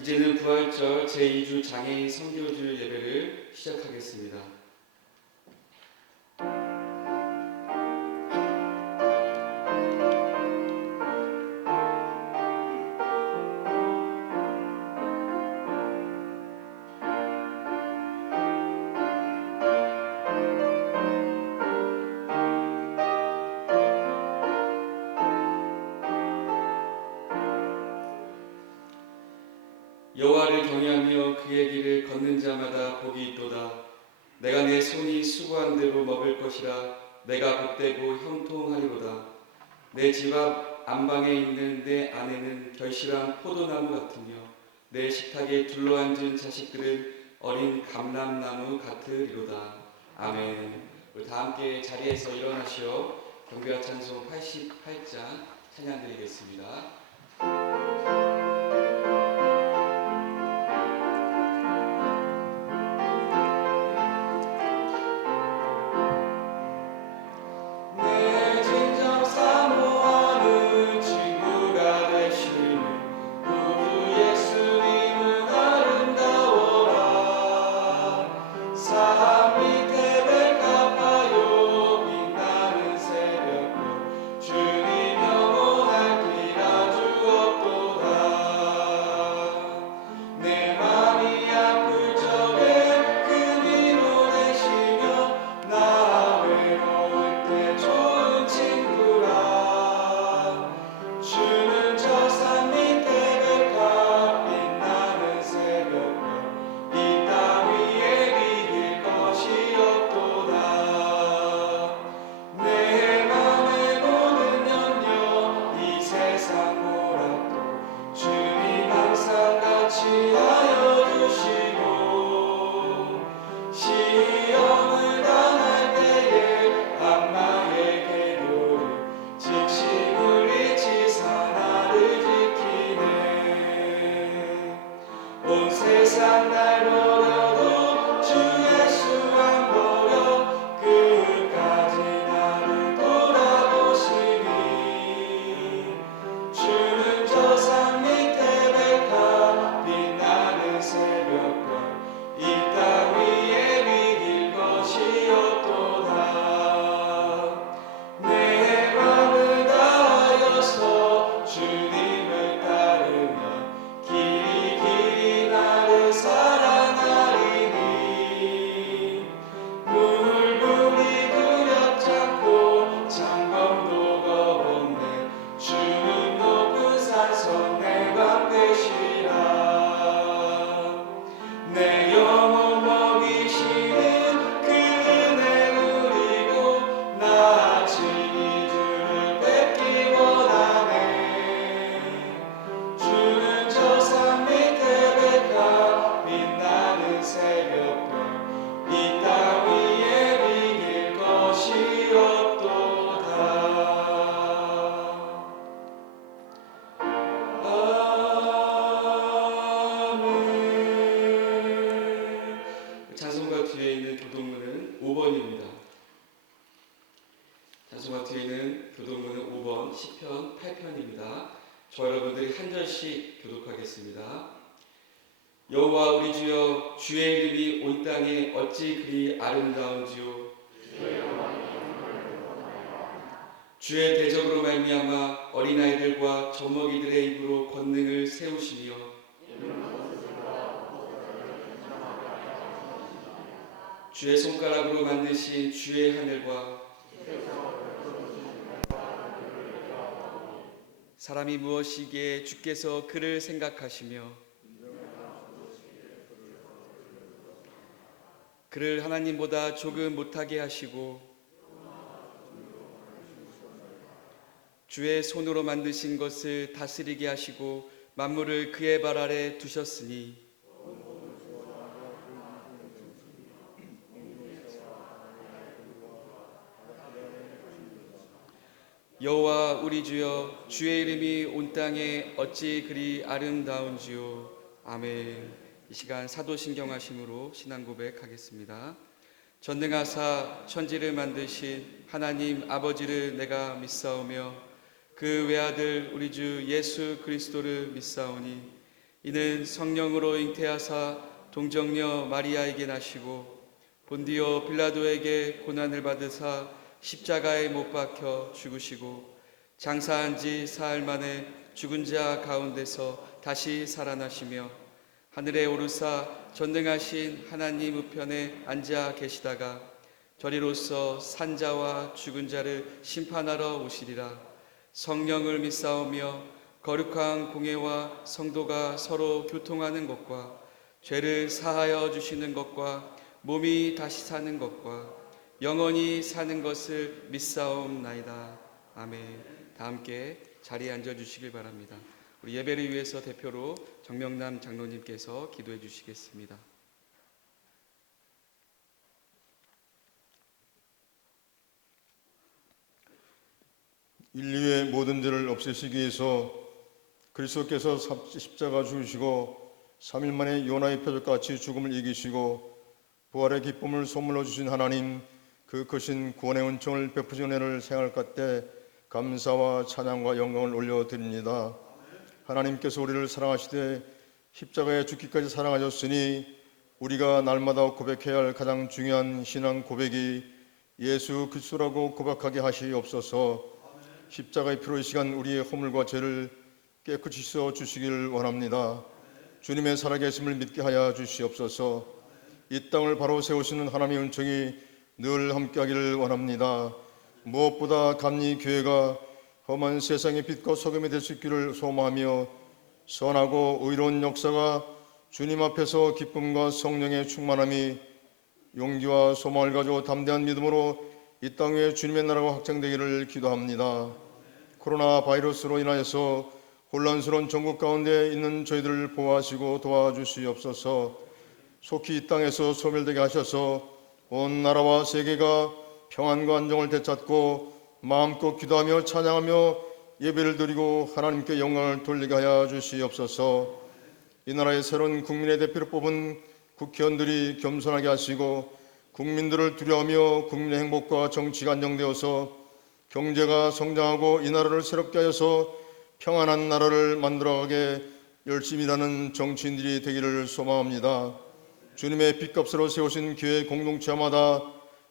이제는 부활절 제2주 장애인 선교주 예배를 시작하겠습니다. 여호와를 경외하며 그의 길을 걷는 자마다 복이 있도다. 내가 내 손이 수고한 대로 먹을 것이라. 내가 복되고 형통하리로다. 내 집 앞 안방에 있는 내 아내는 결실한 포도나무 같으며 내 식탁에 둘러앉은 자식들은 어린 감람나무 같으리로다. 아멘. 우리 다 함께 자리에서 일어나시어 경배와 찬송 88장 찬양 드리겠습니다. 찬송가 뒤에 있는 교동문은 5번입니다. 찬송가 뒤에 있는 교동문은 5번, 시편 8편입니다. 저 여러분들이 한 절씩 교독하겠습니다. 여호와 우리 주여, 주의 이름이 온 땅에 어찌 그리 아름다운지요. 주의 대적으로 말미암아 어린아이들과 젖먹이들의 입으로 권능을 세우시며 주의 손가락으로 만드신 주의 하늘과 사람이 무엇이기에 주께서 그를 생각하시며 그를 하나님보다 조금 못하게 하시고 주의 손으로 만드신 것을 다스리게 하시고 만물을 그의 발 아래 두셨으니 여호와 우리 주여, 주의 이름이 온 땅에 어찌 그리 아름다운지요. 아멘. 이 시간 사도신경하심으로 신앙 고백하겠습니다. 전능하사 천지를 만드신 하나님 아버지를 내가 믿사오며 그 외아들 우리 주 예수 그리스도를 믿사오니 이는 성령으로 잉태하사 동정녀 마리아에게 나시고 본디오 빌라도에게 고난을 받으사 십자가에 못 박혀 죽으시고 장사한 지 사흘 만에 죽은 자 가운데서 다시 살아나시며 하늘에 오르사 전능하신 하나님 우편에 앉아 계시다가 저리로서 산자와 죽은 자를 심판하러 오시리라. 성령을 믿사오며 거룩한 공예와 성도가 서로 교통하는 것과 죄를 사하여 주시는 것과 몸이 다시 사는 것과 영원히 사는 것을 믿사옵나이다. 아멘. 다 함께 자리에 앉아 주시길 바랍니다. 우리 예배를 위해서 대표로 정명남 장로님께서 기도해 주시겠습니다. 인류의 모든 죄를 없애시기 위해서 그리스도께서 십자가 죽으시고 3일 만에 요나의 표적같이 죽음을 이기시고 부활의 기쁨을 선물로 주신 하나님, 그 크신 구원의 은총을 베푸신 은혜를 생각할 때 감사와 찬양과 영광을 올려드립니다. 하나님께서 우리를 사랑하시되 십자가에 죽기까지 사랑하셨으니 우리가 날마다 고백해야 할 가장 중요한 신앙 고백이 예수 그리스도라고 고백하게 하시옵소서. 십자가의 피로 이 시간 우리의 허물과 죄를 깨끗이 씻어 주시길 원합니다. 주님의 살아계심을 믿게 하여 주시옵소서. 이 땅을 바로 세우시는 하나님의 은총이 늘 함께하기를 원합니다. 무엇보다 감리 교회가 험한 세상의 빛과 소금이 될 수 있기를 소망하며 선하고 의로운 역사가 주님 앞에서 기쁨과 성령의 충만함이 용기와 소망을 가지고 담대한 믿음으로 이 땅 위에 주님의 나라가 확장되기를 기도합니다. 코로나 바이러스로 인하여서 혼란스러운 전국 가운데 있는 저희들을 보호하시고 도와주시옵소서. 속히 이 땅에서 소멸되게 하셔서 온 나라와 세계가 평안과 안정을 되찾고 마음껏 기도하며 찬양하며 예배를 드리고 하나님께 영광을 돌리게 하여 주시옵소서. 이 나라의 새로운 국민의 대표로 뽑은 국회의원들이 겸손하게 하시고 국민들을 두려워하며 국민의 행복과 정치가 안정되어서 경제가 성장하고 이 나라를 새롭게 하여서 평안한 나라를 만들어가게 열심히 일하는 정치인들이 되기를 소망합니다. 주님의 빛값으로 세우신 교회 공동체마다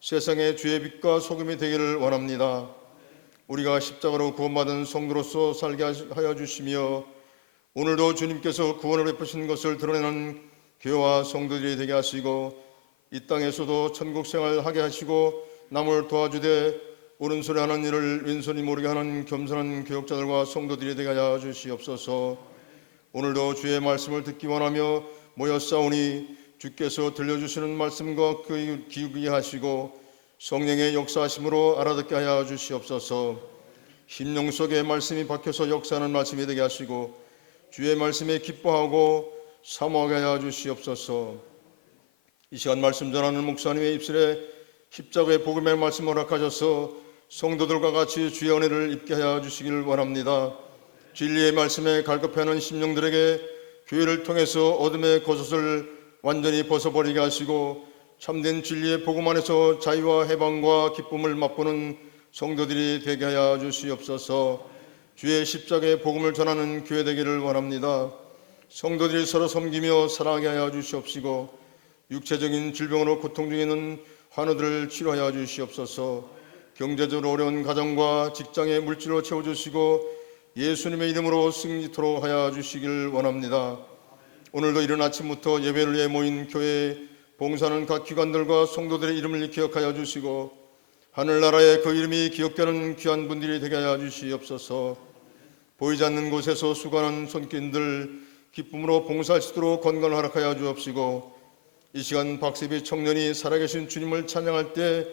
세상의 주의 빛과 소금이 되기를 원합니다. 우리가 십자가로 구원받은 성도로서 살게 하여 주시며 오늘도 주님께서 구원을 베푸신 것을 드러내는 교회와 성도들이 되게 하시고 이 땅에서도 천국 생활하게 하시고 남을 도와주되 오른손이 하는 일을 왼손이 모르게 하는 겸손한 교역자들과 성도들이 되게 하여 주시옵소서. 오늘도 주의 말씀을 듣기 원하며 모였사오니 주께서 들려주시는 말씀과 그 기우게 하시고 성령의 역사하심으로 알아듣게 하여 주시옵소서. 심령 속에 말씀이 박혀서 역사하는 말씀이 되게 하시고 주의 말씀에 기뻐하고 사모하게 하여 주시옵소서. 이 시간 말씀 전하는 목사님의 입술에 십자가의 복음의 말씀을 허락하셔서 성도들과 같이 주의 은혜를 입게 하여 주시기를 원합니다. 진리의 말씀에 갈급해하는 심령들에게 교회를 통해서 어둠의 겉옷을 완전히 벗어버리게 하시고 참된 진리의 복음 안에서 자유와 해방과 기쁨을 맛보는 성도들이 되게 하여 주시옵소서. 주의 십자가의 복음을 전하는 교회 되기를 원합니다. 성도들이 서로 섬기며 사랑하게 하여 주시옵시고 육체적인 질병으로 고통 중에 있는 환우들을 치료하여 주시옵소서. 경제적으로 어려운 가정과 직장의 물질로 채워주시고 예수님의 이름으로 승리토록 하여 주시길 원합니다. 오늘도 이른 아침부터 예배를 위해 모인 교회에 봉사하는 각 기관들과 성도들의 이름을 기억하여 주시고 하늘나라에 그 이름이 기억되는 귀한 분들이 되게 하여 주시옵소서. 보이지 않는 곳에서 수고하는 손길들 기쁨으로 봉사할 수 있도록 건강을 허락하여 주옵시고 이 시간 박세비 청년이 살아계신 주님을 찬양할 때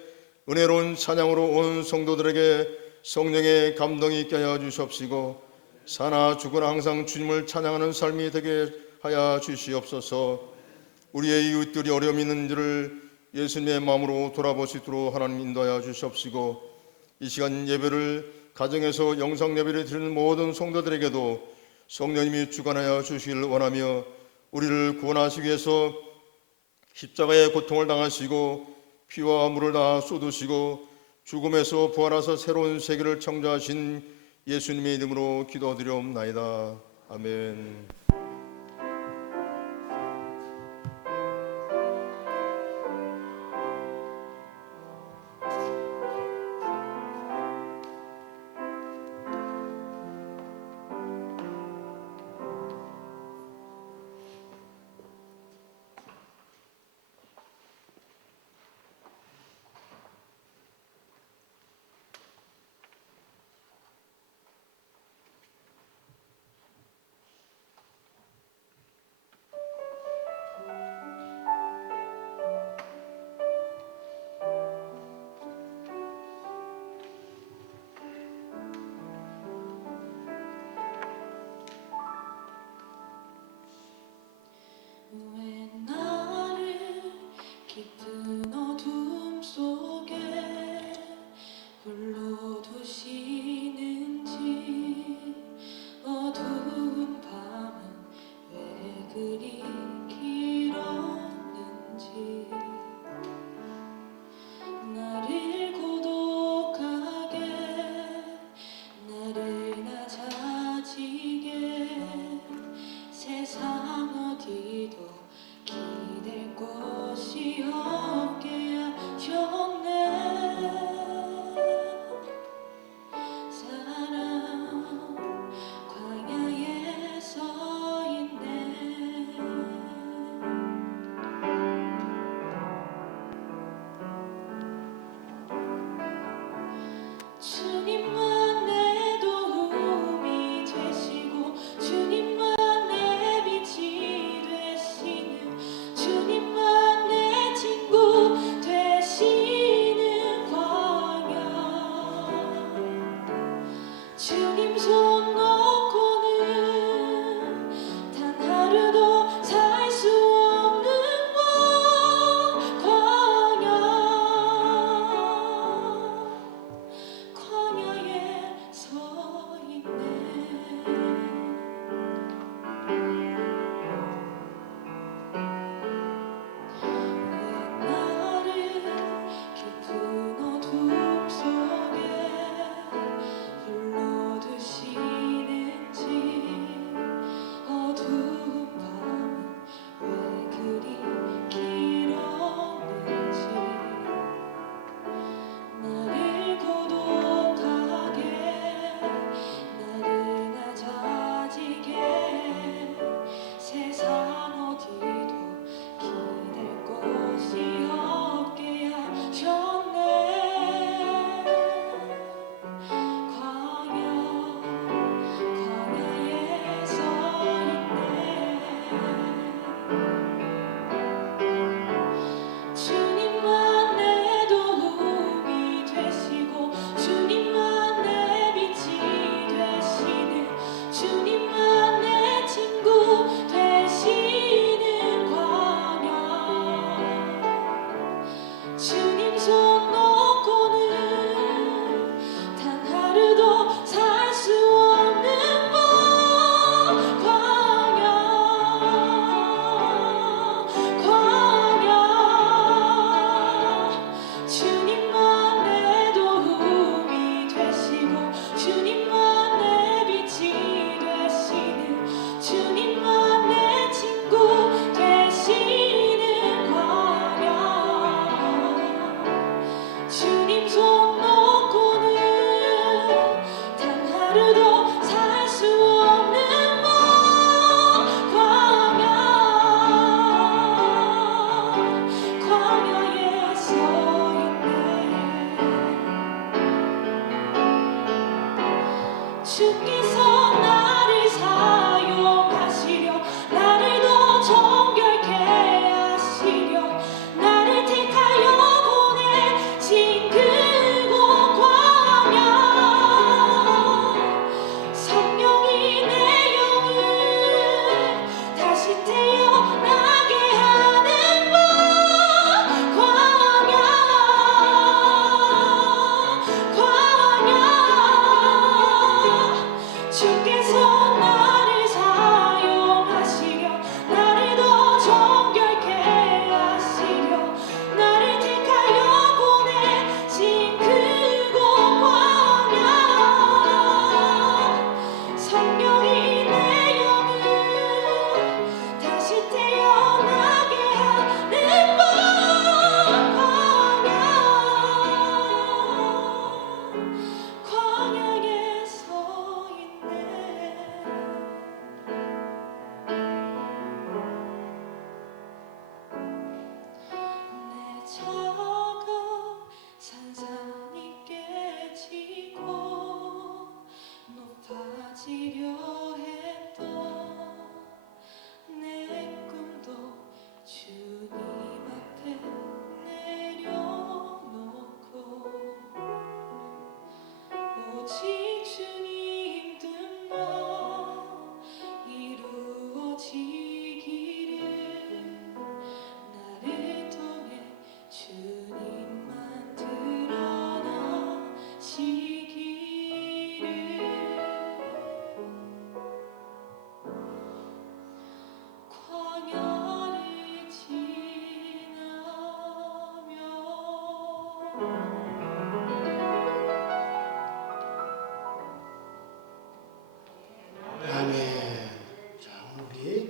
은혜로운 찬양으로 온 성도들에게 성령의 감동이 있게 하여 주시옵시고 사나 죽으나 항상 주님을 찬양하는 삶이 되게 하여 주시옵소서. 우리의 이웃들이 어려움이 있는지를 예수님의 마음으로 돌아볼 수 있도록 하나님 인도하여 주시옵시고 이 시간 예배를 가정에서 영상 예배를 드리는 모든 성도들에게도 성령님이 주관하여 주시기를 원하며 우리를 구원하시기 위해서 십자가의 고통을 당하시고 피와 물을 다 쏟으시고 죽음에서 부활하사 새로운 세계를 창조하신 예수님의 이름으로 기도드리옵나이다. 아멘. 왜 나를 깊은 어둠 속에 홀로 두시는지 어두운 밤은 왜 그리 길었는지 나를 고독하게 나를 낮아지게 세상 어디도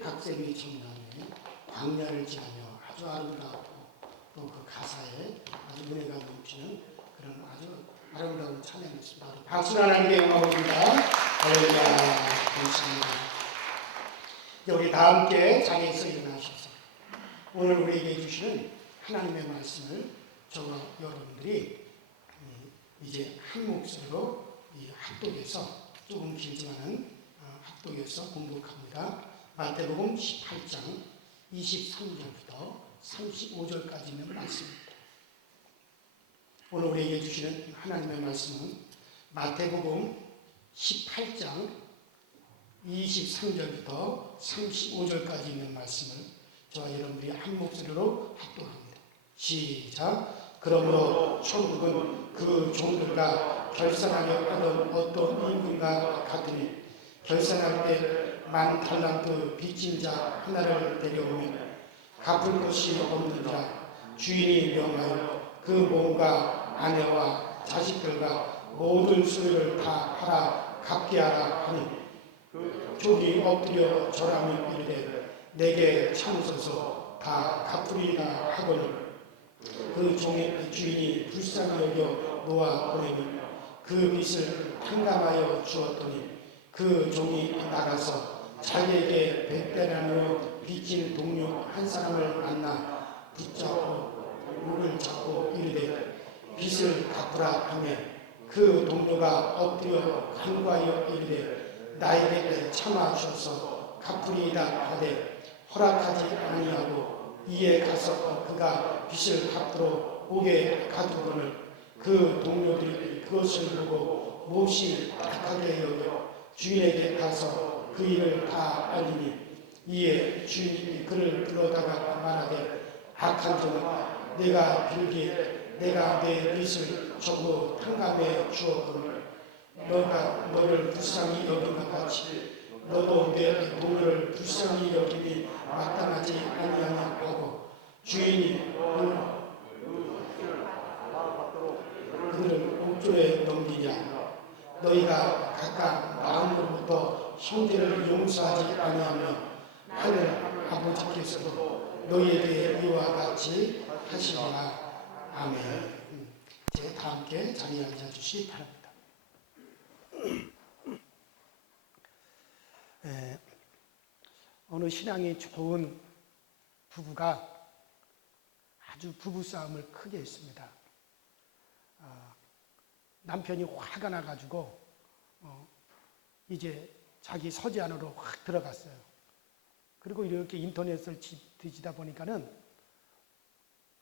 박세미 청년의 광야를 지나며 아주 아름다웠고 또 그 가사에 아주 은혜가 넘치는 그런 아주 아름다운 찬양이었습니다. 박수 하나님께 영광 올립니다. 할렐루야. 감사합니다. 우리 다 함께 자리에서 일어나셔서 오늘 우리에게 주시는 하나님의 말씀을 저와 여러분들이 이제 한 목소리로 이 합독해서 조금 길지만은 합독해서 공독합니다. 마태복음 18장 23절부터 35절까지 있는 말씀입니다. 오늘 우리에게 주시는 하나님의 말씀은 마태복음 18장 23절부터 35절까지 있는 말씀을 저와 여러분들이 한 목소리로 합독합니다. 시작. 그러므로 천국은 그 종들과 결산하려 하던 어떤 임금과 같으니 결산할 때 10,000달란트 빚진 자 하나를 데려오면 갚을 것이 없는 자 주인이 명하여 그 몸과 아내와 자식들과 모든 소유를 다 팔아 갚게 하라 하니 족이 엎드려 절하며 이르되 내게 참으소서 다 갚으리라 하거늘 그 종의 주인이 불쌍히 여겨 놓아 보내니 그 빚을 탕감하여 주었더니 그 종이 나가서 자기에게 100데나리온 빚진 동료 한 사람을 만나 붙잡고 목을 잡고 이르되 빚을 갚으라 하며 그 동료가 엎드려 간구하여 이르되 나에게 참아 주어서 갚으리이다 하되 허락하지 아니하고 이에 가서 그가 빚을 갚도록 옥에 가두고는 그 동료들이 그것을 보고 몹시 악하게 여겨 주인에게 가서 그 일을 다 알리니 이에 주인이 그를 불러다가 말하되 악한 종아 내가 빌기에 내가 내 빚을 전부 탕감해 주었거늘 너가 너를 불쌍히 여긴 것 같이 너도 내 동료를 불쌍히 여김이 마땅하지 아니하냐고 주인이 그들을 옥졸에 넘기냐 너희가 각각 마음으로부터 형제를 용서하지 아니하며 하늘 아버지께서도 너희에게 이와 같이 하시리라. 아멘. 이제 다 함께 자리에 앉아주시기 바랍니다. 어느 신앙이 좋은 부부가 아주 부부싸움을 크게 했습니다. 남편이 화가 나가지고 이제 자기 서재 안으로 확 들어갔어요. 그리고 이렇게 인터넷을 뒤지다 보니까는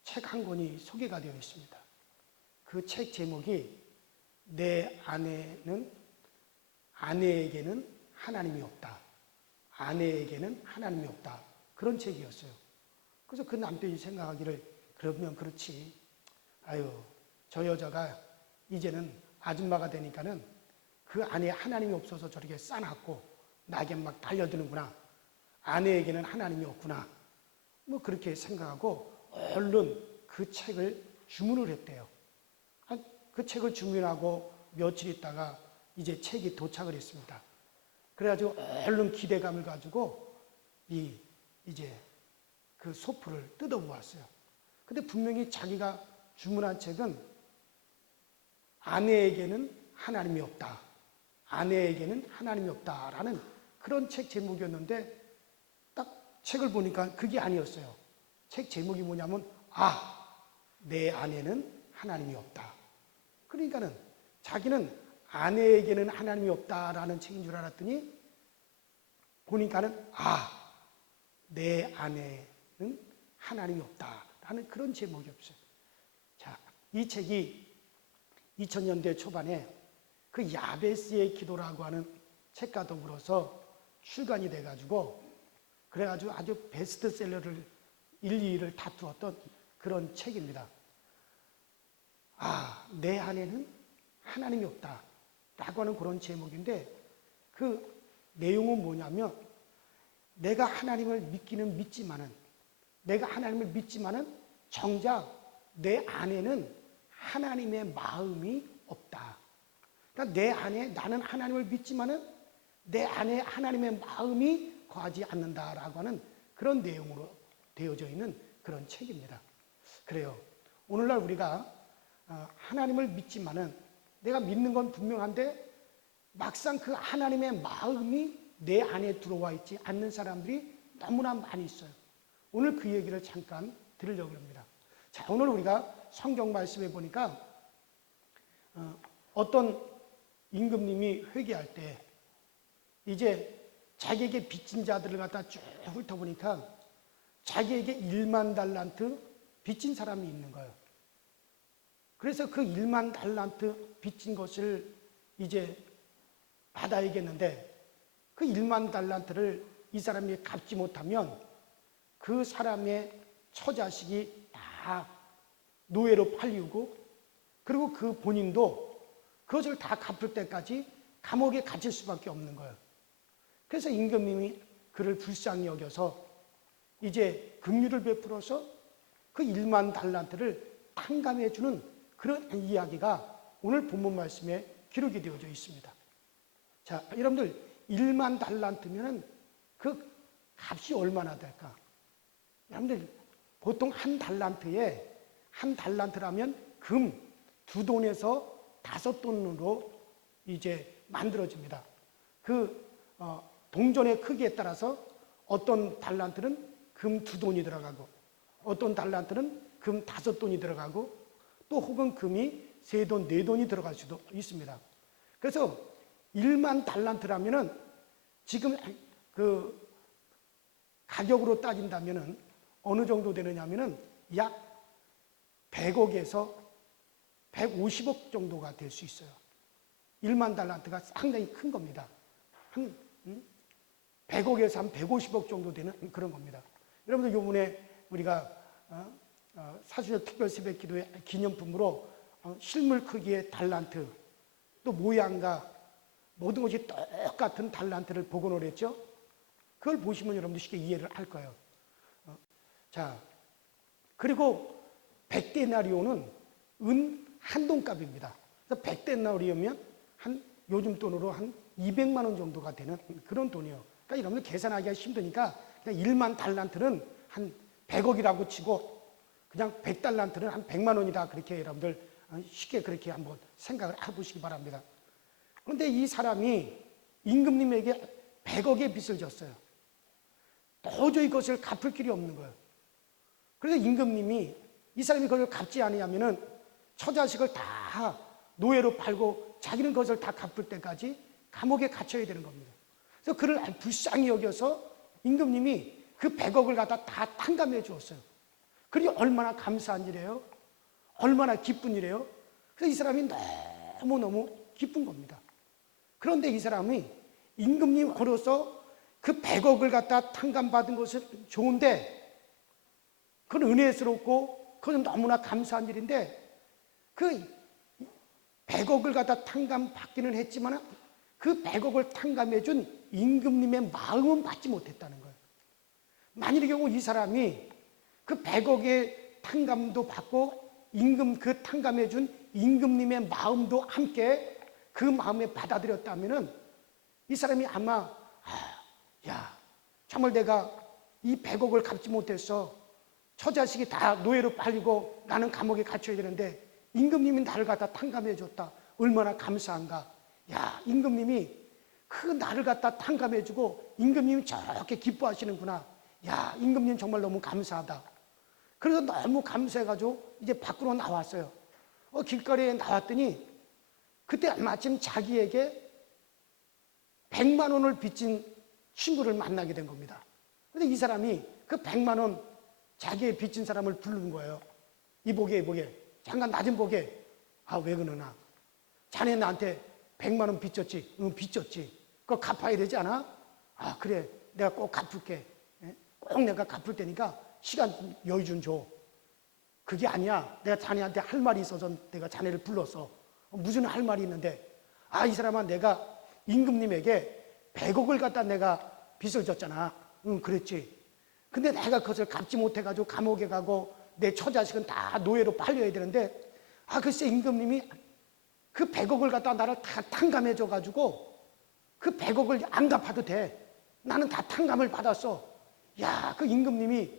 책 한 권이 소개가 되어 있습니다. 그 책 제목이 내 아내에게는 하나님이 없다. 아내에게는 하나님이 없다. 그런 책이었어요. 그래서 그 남편이 생각하기를 그러면 그렇지. 아유, 저 여자가 이제는 아줌마가 되니까는 그 아내에 하나님이 없어서 저렇게 싸놨고 나에게 막 달려드는구나. 아내에게는 하나님이 없구나. 뭐 그렇게 생각하고 얼른 그 책을 주문을 했대요. 그 책을 주문하고 며칠 있다가 이제 책이 도착을 했습니다. 그래가지고 얼른 기대감을 가지고 이제 그 소프를 뜯어보았어요. 근데 분명히 자기가 주문한 책은 아내에게는 하나님이 없다. 아내에게는 하나님이 없다라는 그런 책 제목이었는데 딱 책을 보니까 그게 아니었어요. 책 제목이 뭐냐면 내 아내는 하나님이 없다. 그러니까는 자기는 아내에게는 하나님이 없다라는 책인 줄 알았더니 보니까는 내 아내는 하나님이 없다라는 그런 제목이었어요. 자, 이 책이 2000년대 초반에 그 야베스의 기도라고 하는 책과 더불어서 출간이 돼가지고 그래가지고 아주 베스트셀러를 1, 2위를 다투었던 그런 책입니다. 내 안에는 하나님이 없다 라고 하는 그런 제목인데 그 내용은 뭐냐면 내가 하나님을 믿지만은 정작 내 안에는 하나님의 마음이 없다. 그러니까 내 안에 나는 하나님을 믿지만은 내 안에 하나님의 마음이 거하지 않는다라고 하는 그런 내용으로 되어져 있는 그런 책입니다. 그래요. 오늘날 우리가 하나님을 믿지만은 내가 믿는 건 분명한데 막상 그 하나님의 마음이 내 안에 들어와 있지 않는 사람들이 너무나 많이 있어요. 오늘 그 얘기를 잠깐 드리려고 합니다. 자, 오늘 우리가 성경 말씀에 보니까 어떤 임금님이 회개할 때 이제 자기에게 빚진 자들을 갖다 쭉 훑어보니까 자기에게 1만 달란트 빚진 사람이 있는 거예요. 그래서 그 1만 달란트 빚진 것을 이제 받아야겠는데 그 1만 달란트를 이 사람이 갚지 못하면 그 사람의 처자식이 다 노예로 팔리고 그리고 그 본인도 그것을 다 갚을 때까지 감옥에 갇힐 수밖에 없는 거예요. 그래서 임금님이 그를 불쌍히 여겨서 이제 긍휼을 베풀어서 그 1만 달란트를 탕감해 주는 그런 이야기가 오늘 본문 말씀에 기록이 되어져 있습니다. 자, 여러분들 1만 달란트면은 그 값이 얼마나 될까? 여러분들 보통 한 달란트라면 금 2돈에서 5돈으로 이제 만들어집니다. 그 동전의 크기에 따라서 어떤 달란트는 금 2돈이 들어가고 어떤 달란트는 금 5돈이 들어가고 또 혹은 금이 3돈, 4돈이 들어갈 수도 있습니다. 그래서 1만 달란트라면은 지금 그 가격으로 따진다면은 어느 정도 되느냐면은 약 100억에서 150억 정도가 될 수 있어요. 1만 달란트가 상당히 큰 겁니다. 한 100억에서 한 150억 정도 되는 그런 겁니다. 여러분들 요번에 우리가 사주절 특별 새벽 기도의 기념품으로 실물 크기의 달란트 또 모양과 모든 것이 똑같은 달란트를 복원을 했죠. 그걸 보시면 여러분들 쉽게 이해를 할 거예요. 자, 그리고 100데나리오는 은 한 돈값입니다. 그래서 100데나리오면 한 요즘 돈으로 한 200만 원 정도가 되는 그런 돈이에요. 그러니까 여러분들 계산하기가 힘드니까 그냥 1만 달란트는 한 100억이라고 치고 그냥 100달란트는 한 100만 원이다. 그렇게 여러분들 쉽게 그렇게 한번 생각을 해보시기 바랍니다. 그런데 이 사람이 임금님에게 100억의 빚을 졌어요. 도저히 그것을 갚을 길이 없는 거예요. 그래서 임금님이 이 사람이 그걸 갚지 않으면은 처자식을 다 노예로 팔고 자기는 그것을 다 갚을 때까지 감옥에 갇혀야 되는 겁니다. 그래서 그를 불쌍히 여겨서 임금님이 그 100억을 갖다 다 탕감해 주었어요. 그게 얼마나 감사한 일이에요? 얼마나 기쁜 일이에요? 그래서 이 사람이 너무너무 기쁜 겁니다. 그런데 이 사람이 임금님으로서 그 100억을 갖다 탕감받은 것은 좋은데 그건 은혜스럽고 그건 너무나 감사한 일인데 그 100억을 갖다 탕감받기는 했지만 그 100억을 탕감해 준 임금님의 마음은 받지 못했다는 거예요. 만일의 경우 이 사람이 그 100억의 탕감도 받고 그 탕감해 준 임금님의 마음도 함께 그 마음에 받아들였다면은 이 사람이 아마 야, 정말 내가 이 100억을 갚지 못해서 처자식이 다 노예로 팔리고 나는 감옥에 갇혀야 되는데 임금님이 나를 갖다 탕감해 줬다. 얼마나 감사한가. 야, 임금님이 그 나를 갖다 탕감해 주고 임금님이 저렇게 기뻐하시는구나. 야, 임금님 정말 너무 감사하다. 그래서 너무 감사해가지고 이제 밖으로 나왔어요. 길거리에 나왔더니 그때 마침 자기에게 100만 원을 빚진 친구를 만나게 된 겁니다. 근데 이 사람이 그 100만 원 자기의 빚진 사람을 부르는 거예요. 이보게 잠깐 나 좀 보게. 왜 그러나? 자네 나한테 100만 원 빚졌지? 응, 빚졌지. 그거 갚아야 되지 않아? 그래. 내가 꼭 갚을게. 꼭 내가 갚을 테니까 시간 여유 좀 줘. 그게 아니야. 내가 자네한테 할 말이 있어서 내가 자네를 불렀어. 무슨 할 말이 있는데 이 사람아 내가 임금님에게 100억을 갖다 내가 빚을 졌잖아. 응, 그랬지. 근데 내가 그것을 갚지 못해가지고 감옥에 가고 내 처자식은 다 노예로 팔려야 되는데 글쎄 임금님이 그 100억을 갖다 나를 다 탕감해 줘가지고 그 100억을 안 갚아도 돼. 나는 다 탕감을 받았어. 야, 그 임금님이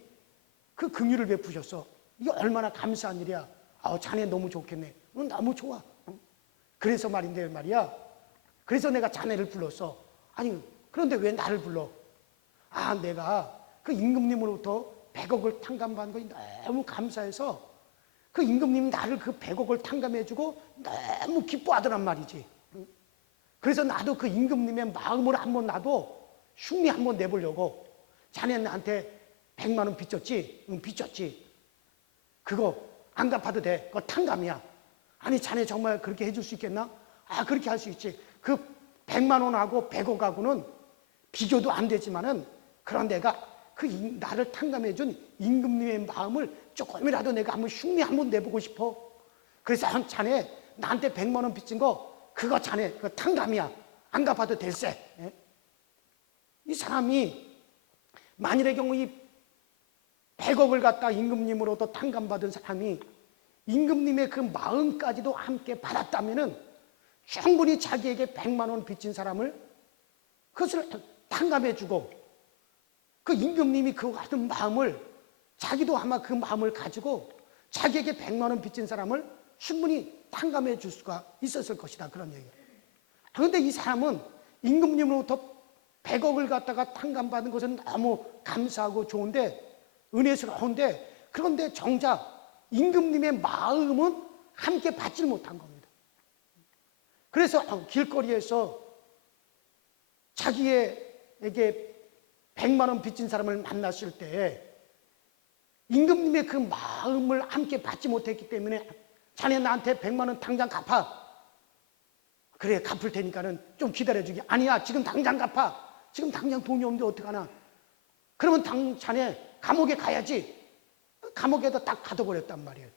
그 긍휼을 베푸셨어. 이게 얼마나 감사한 일이야. 자네 너무 좋겠네. 너무 좋아. 그래서 말이야. 그래서 내가 자네를 불렀어. 아니, 그런데 왜 나를 불러? 내가 그 임금님으로부터 100억을 탕감받은 것이 너무 감사해서 그 임금님이 나를 그 100억을 탕감해주고 너무 기뻐하더란 말이지. 그래서 나도 그 임금님의 마음을 한번 나도 흉내 한번 내보려고. 자네 나한테 100만 원 빚졌지? 응, 빚졌지. 그거 안 갚아도 돼. 그거 탕감이야. 아니, 자네 정말 그렇게 해줄 수 있겠나? 그렇게 할 수 있지. 그 100만 원하고 100억하고는 비교도 안 되지만은, 그런 내가 나를 탕감해준 임금님의 마음을 조금이라도 내가 한번 흉내 한번 내보고 싶어. 그래서 자네 나한테 100만 원 빚진 거, 그거 자네 그 탕감이야. 안 갚아도 될세. 예? 이 사람이 만일의 경우 이 100억을 갖다 임금님으로부터 탕감받은 사람이 임금님의 그 마음까지도 함께 받았다면은 충분히 자기에게 100만 원 빚진 사람을 그것을 탕감해주고, 그 임금님이 그 같은 마음을, 자기도 아마 그 마음을 가지고 자기에게 100만 원 빚진 사람을 충분히 탕감해 줄 수가 있었을 것이다, 그런 얘기예요. 그런데 이 사람은 임금님으로부터 100억을 갖다가 탕감받은 것은 너무 감사하고 좋은데, 은혜스러운데, 그런데 정작 임금님의 마음은 함께 받지 못한 겁니다. 그래서 길거리에서 자기에게 100만 원 빚진 사람을 만났을 때 임금님의 그 마음을 함께 받지 못했기 때문에, 자네 나한테 100만 원 당장 갚아. 그래, 갚을 테니까는 좀 기다려주기. 아니야, 지금 당장 갚아. 지금 당장 돈이 없는데 어떡하나. 그러면 자네 감옥에 가야지. 감옥에다 딱 가둬버렸단 말이에요.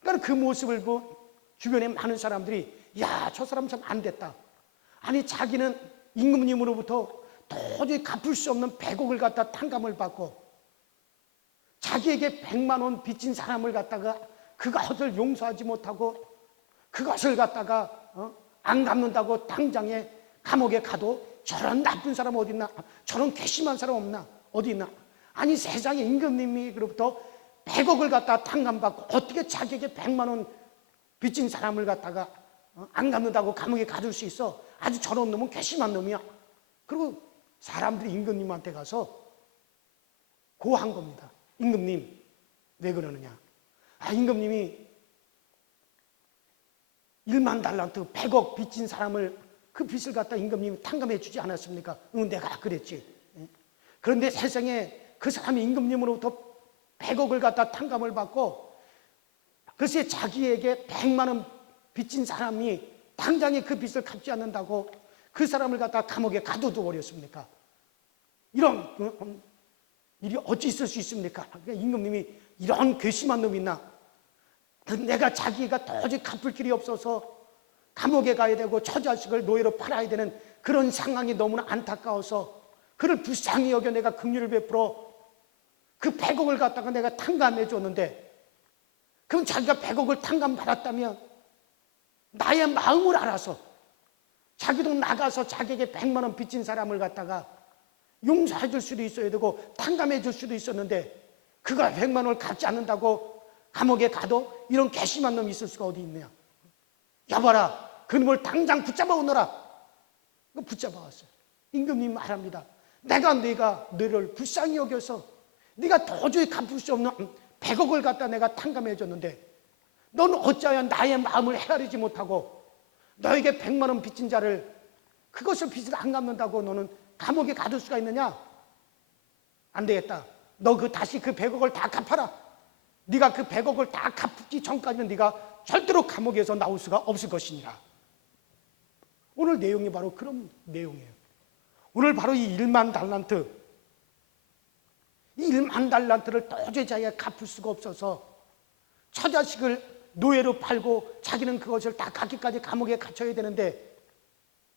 그러니까 그 모습을 본 주변에 많은 사람들이, 야, 저 사람 참 안 됐다. 아니, 자기는 임금님으로부터 도저히 갚을 수 없는 100억을 갖다 탕감을 받고, 자기에게 100만 원 빚진 사람을 갖다가 그것을 용서하지 못하고, 그것을 갖다가 안 갚는다고 당장에 감옥에 가도 저런 나쁜 사람 어디 있나? 저런 괘씸한 사람 없나? 어디 있나? 아니, 세상에 임금님이 그로부터 100억을 갖다 탕감받고 어떻게 자기에게 100만 원 빚진 사람을 갖다가 안 갚는다고 감옥에 가둘 수 있어? 아주 저런 놈은 괘씸한 놈이야. 그리고 사람들이 임금님한테 가서 고한 겁니다. 임금님, 왜 그러느냐? 임금님이 1만 달란트 100억 빚진 사람을, 그 빚을 갖다 임금님이 탕감해 주지 않았습니까? 응, 내가 그랬지. 그런데 세상에 그 사람이 임금님으로부터 100억을 갖다 탕감을 받고, 글쎄 자기에게 100만 원 빚진 사람이 당장에 그 빚을 갚지 않는다고 그 사람을 갖다 감옥에 가둬둬 버렸습니까? 이런 일이 어찌 있을 수 있습니까? 그러니까 임금님이 이런 괘씸한 놈이 있나? 내가 자기가 도저히 갚을 길이 없어서 감옥에 가야 되고 처자식을 노예로 팔아야 되는 그런 상황이 너무나 안타까워서 그를 불쌍히 여겨 내가 긍휼을 베풀어 그 100억을 갖다가 내가 탕감해 줬는데, 그럼 자기가 100억을 탕감받았다면 나의 마음을 알아서 자기도 나가서 자기에게 100만 원 빚진 사람을 갖다가 용서해 줄 수도 있어야 되고 탕감해 줄 수도 있었는데, 그가 100만 원을 갚지 않는다고 감옥에 가도 이런 괘씸한 놈이 있을 수가 어디 있느냐. 여봐라, 그놈을 당장 붙잡아 오너라. 붙잡아 왔어요. 임금님 말합니다. 내가 너를 불쌍히 여겨서 네가 도저히 갚을 수 없는 100억을 갖다 내가 탕감해 줬는데, 너는 어찌하여 나의 마음을 헤아리지 못하고 너에게 100만 원 빚진 자를, 그것을 빚을 안 갚는다고 너는 감옥에 가둘 수가 있느냐? 안 되겠다. 너 다시 그 100억을 다 갚아라. 네가 그 100억을 다 갚기 전까지는 네가 절대로 감옥에서 나올 수가 없을 것이니라. 오늘 내용이 바로 그런 내용이에요. 오늘 바로 이 1만 달란트, 이 1만 달란트를 도저히 자기가 갚을 수가 없어서 처자식을 노예로 팔고 자기는 그것을 다 갚기까지 감옥에 갇혀야 되는데,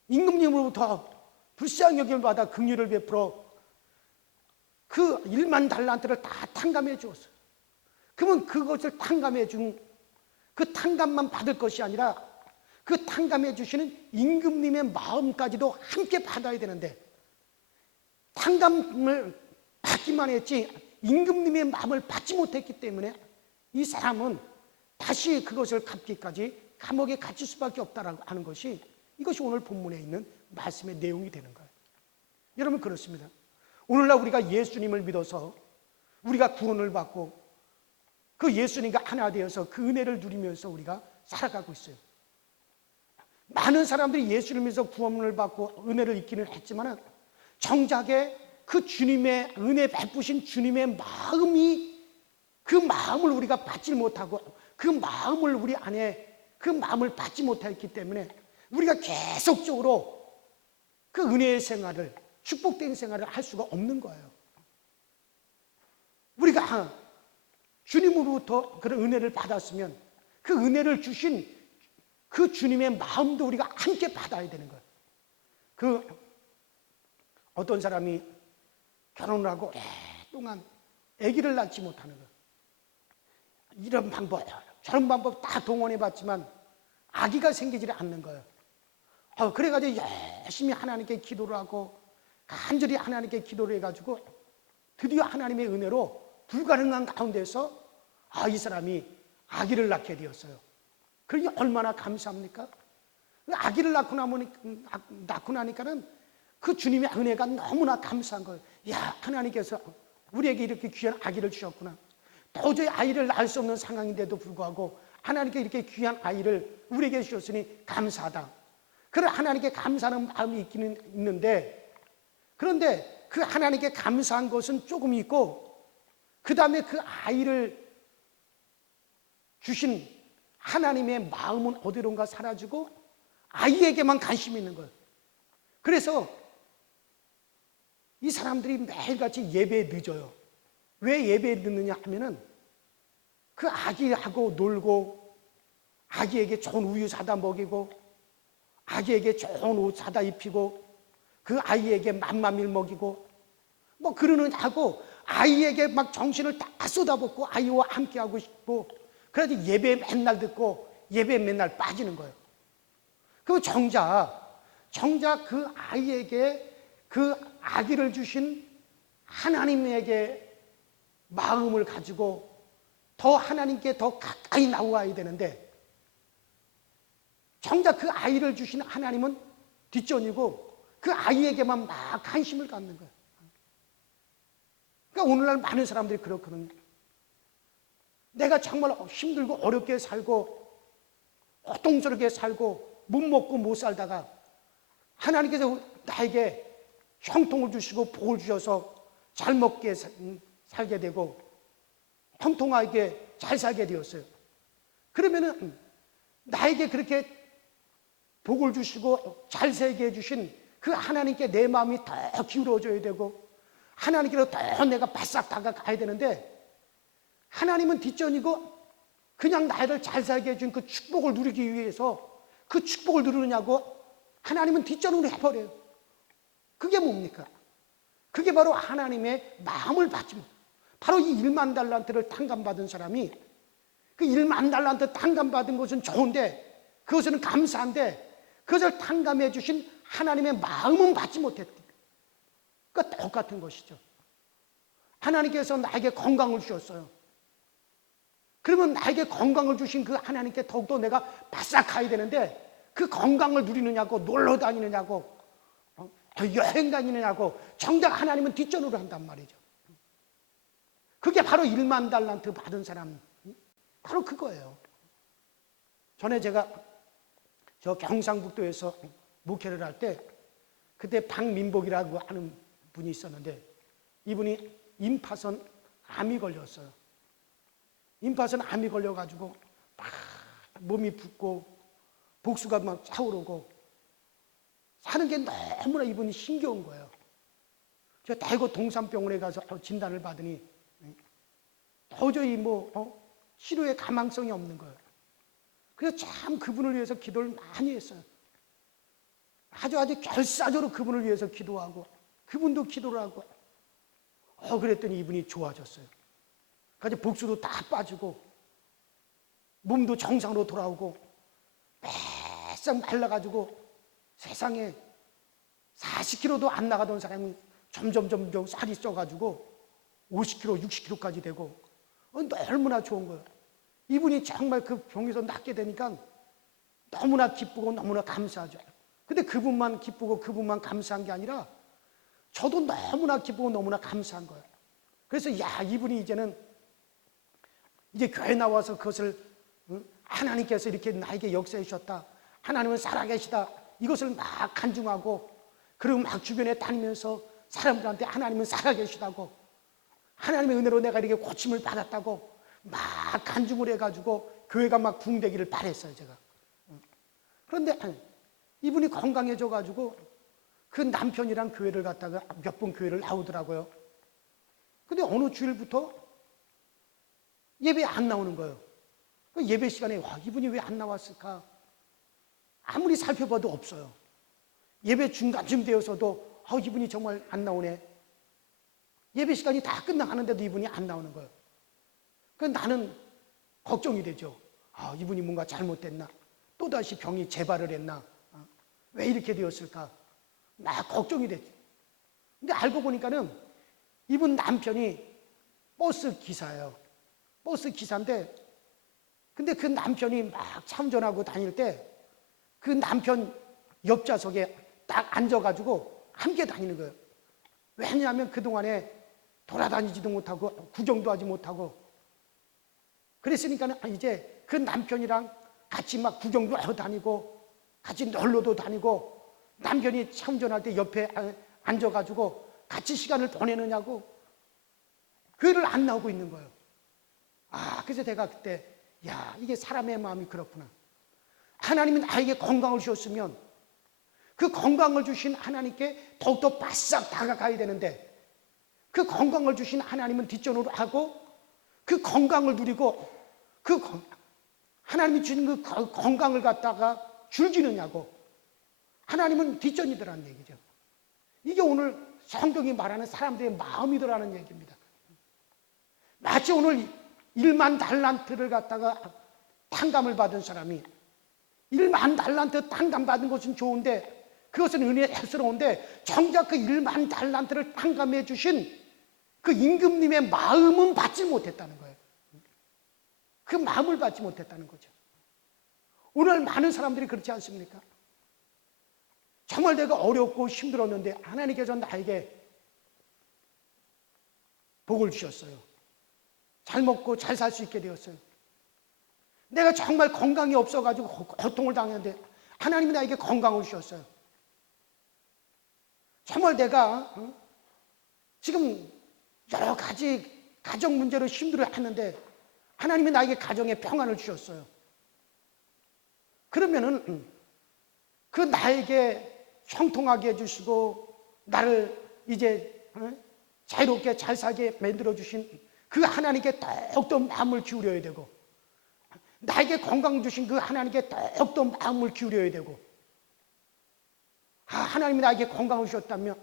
임금님으로부터 불쌍히 여김을 받아 긍휼을 베풀어 그 1만 달란트를 다 탕감해 주었어요. 그러면 그것을 탕감해 준 그 탕감만 받을 것이 아니라 그 탕감해 주시는 임금님의 마음까지도 함께 받아야 되는데, 탕감을 받기만 했지 임금님의 마음을 받지 못했기 때문에 이 사람은 다시 그것을 갚기까지 감옥에 갇힐 수밖에 없다라고 하는 것이 이것이 오늘 본문에 있는 말씀의 내용이 되는 거예요. 여러분 그렇습니다. 오늘날 우리가 예수님을 믿어서 우리가 구원을 받고 그 예수님과 하나 되어서 그 은혜를 누리면서 우리가 살아가고 있어요. 많은 사람들이 예수를 믿어서 구원을 받고 은혜를 입기는 했지만 정작에 그 주님의 은혜 베푸신 주님의 마음이 그 마음을 우리가 받지 못하고 그 마음을 우리 안에 그 마음을 받지 못했기 때문에 우리가 계속적으로 그 은혜의 생활을 축복된 생활을 할 수가 없는 거예요. 우리가 주님으로부터 그런 은혜를 받았으면 그 은혜를 주신 그 주님의 마음도 우리가 함께 받아야 되는 거예요. 그 어떤 사람이 결혼을 하고 오랫동안 아기를 낳지 못하는 거예요. 이런 방법 저런 방법 다 동원해 봤지만 아기가 생기지 않는 거예요. 그래가지고 열심히 하나님께 기도를 하고 간절히 하나님께 기도를 해가지고 드디어 하나님의 은혜로 불가능한 가운데서 이 사람이 아기를 낳게 되었어요. 그러니 얼마나 감사합니까? 아기를 낳고 나니까는 그 주님의 은혜가 너무나 감사한 거예요. 야, 하나님께서 우리에게 이렇게 귀한 아기를 주셨구나. 도저히 아이를 낳을 수 없는 상황인데도 불구하고 하나님께 이렇게 귀한 아이를 우리에게 주셨으니 감사하다. 그런 하나님께 감사하는 마음이 있기는 있는데, 그런데 그 하나님께 감사한 것은 조금 있고 그 다음에 그 아이를 주신 하나님의 마음은 어디론가 사라지고 아이에게만 관심이 있는 거예요. 그래서 이 사람들이 매일같이 예배에 늦어요. 왜 예배에 늦느냐 하면은 그 아기하고 놀고 아기에게 좋은 우유 사다 먹이고 아기에게 좋은 옷 사다 입히고 그 아이에게 맘마밀 먹이고 뭐 그러느냐고 아이에게 막 정신을 다 쏟아붓고 아이와 함께하고 싶고 그래서 예배 맨날 듣고 예배 맨날 빠지는 거예요. 그 정작 그 아이에게 그 아기를 주신 하나님에게 마음을 가지고 더 하나님께 더 가까이 나와야 되는데 정작 그 아이를 주신 하나님은 뒷전이고 그 아이에게만 막 관심을 갖는 거예요. 그러니까 오늘날 많은 사람들이 그렇거든요. 내가 정말 힘들고 어렵게 살고 고통스럽게 살고 못 먹고 못 살다가 하나님께서 나에게 형통을 주시고 복을 주셔서 잘 먹게 살게 되고 형통하게 잘 살게 되었어요. 그러면은 나에게 그렇게 복을 주시고 잘 살게 해주신 그 하나님께 내 마음이 더 기울어져야 되고 하나님께로 더 내가 바싹 다가가야 되는데 하나님은 뒷전이고 그냥 나를 잘 살게 해준 그 축복을 누리기 위해서 그 축복을 누리느냐고 하나님은 뒷전으로 해버려요. 그게 뭡니까? 그게 바로 하나님의 마음을 받지 못. 바로 이 1만 달란트를 탕감받은 사람이 그 1만 달란트 탕감받은 것은 좋은데 그것은 감사한데 그것을 탕감해 주신 하나님의 마음은 받지 못했다. 그러니까 똑같은 것이죠. 하나님께서 나에게 건강을 주셨어요. 그러면 나에게 건강을 주신 그 하나님께 더욱더 내가 바싹 가야 되는데 그 건강을 누리느냐고 놀러 다니느냐고 여행 다니느냐고 정작 하나님은 뒷전으로 한단 말이죠. 그게 바로 1만 달란트 받은 사람 바로 그거예요. 전에 제가 저 경상북도에서 목회를 할 때 그때 박민복이라고 하는 분이 있었는데 이분이 임파선 암이 걸렸어요. 임파선 암이 걸려가지고 막 몸이 붓고 복수가 막 차오르고 사는 게 너무나 이분이 힘겨운 거예요. 제가 대구 동산병원에 가서 진단을 받으니 도저히 치료의 가망성이 없는 거예요. 그래서 참 그분을 위해서 기도를 많이 했어요. 아주 결사적으로 그분을 위해서 기도하고 그분도 기도를 하고 그랬더니 이분이 좋아졌어요. 그래서 복수도 다 빠지고 몸도 정상으로 돌아오고 바싹 말라가지고 세상에 40kg도 안 나가던 사람이 점점 살이 쪄가지고 50kg, 60kg까지 되고 너무나 좋은 거예요. 이분이 정말 그 병에서 낫게 되니까 너무나 기쁘고 너무나 감사하죠. 근데 그분만 기쁘고 그분만 감사한 게 아니라 저도 너무나 기쁘고 너무나 감사한 거예요. 그래서 야, 이분이 이제는 이제 교회 나와서 그것을 하나님께서 이렇게 나에게 역사해 주셨다, 하나님은 살아계시다, 이것을 막 간증하고, 그리고 막 주변에 다니면서 사람들한테 하나님은 살아계시다고, 하나님의 은혜로 내가 이렇게 고침을 받았다고 막 간증을 해가지고 교회가 막 붕대기를 바랬어요, 제가. 그런데 이분이 건강해져가지고 그 남편이랑 교회를 갔다가 몇 번 교회를 나오더라고요. 근데 어느 주일부터 예배 안 나오는 거예요. 예배 시간에 와, 이분이 왜 안 나왔을까? 아무리 살펴봐도 없어요. 예배 중간쯤 되어서도 이분이 정말 안 나오네. 예배 시간이 다 끝나가는데도 이분이 안 나오는 거예요. 그래서 나는 걱정이 되죠. 이분이 뭔가 잘못됐나? 또다시 병이 재발을 했나? 왜 이렇게 되었을까? 막 걱정이 됐죠. 근데 알고 보니까는 이분 남편이 버스 기사예요. 버스 기사인데, 근데 그 남편이 막 차 운전하고 다닐 때 그 남편 옆좌석에 딱 앉아가지고 함께 다니는 거예요. 왜냐하면 그동안에 돌아다니지도 못하고 구경도 하지 못하고 그랬으니까 이제 그 남편이랑 같이 막 구경도 하러 다니고 같이 놀러도 다니고, 남편이 차 운전할 때 옆에 앉아가지고 같이 시간을 보내느냐고 교회를 안 나오고 있는 거예요. 그래서 내가 그때 이게 사람의 마음이 그렇구나. 하나님이 나에게 건강을 주셨으면 그 건강을 주신 하나님께 더욱더 바싹 다가가야 되는데, 그 건강을 주신 하나님은 뒷전으로 하고 그 건강을 누리고 하나님이 주신 그 건강을 갖다가 즐기느냐고, 하나님은 뒷전이더라는 얘기죠. 이게 오늘 성경이 말하는 사람들의 마음이더라는 얘기입니다. 마치 오늘 1만 달란트를 갖다가 탕감을 받은 사람이 1만 달란트 탕감 받은 것은 좋은데, 그것은 은혜스러운데, 정작 그 1만 달란트를 탕감해 주신 그 임금님의 마음은 받지 못했다는 거예요. 그 마음을 받지 못했다는 거죠. 오늘 많은 사람들이 그렇지 않습니까? 정말 내가 어렵고 힘들었는데 하나님께서 나에게 복을 주셨어요. 잘 먹고 잘 살 수 있게 되었어요. 내가 정말 건강이 없어가지고 고통을 당했는데 하나님이 나에게 건강을 주셨어요. 정말 내가 지금 여러 가지 가정 문제로 힘들어했는데 하나님이 나에게 가정에 평안을 주셨어요. 그러면은 그 나에게 형통하게 해주시고 나를 이제 자유롭게 잘 살게 만들어주신 그 하나님께 더욱더 마음을 기울여야 되고, 나에게 건강 주신 그 하나님께 더욱더 마음을 기울여야 되고, 하나님이 나에게 건강을 주셨다면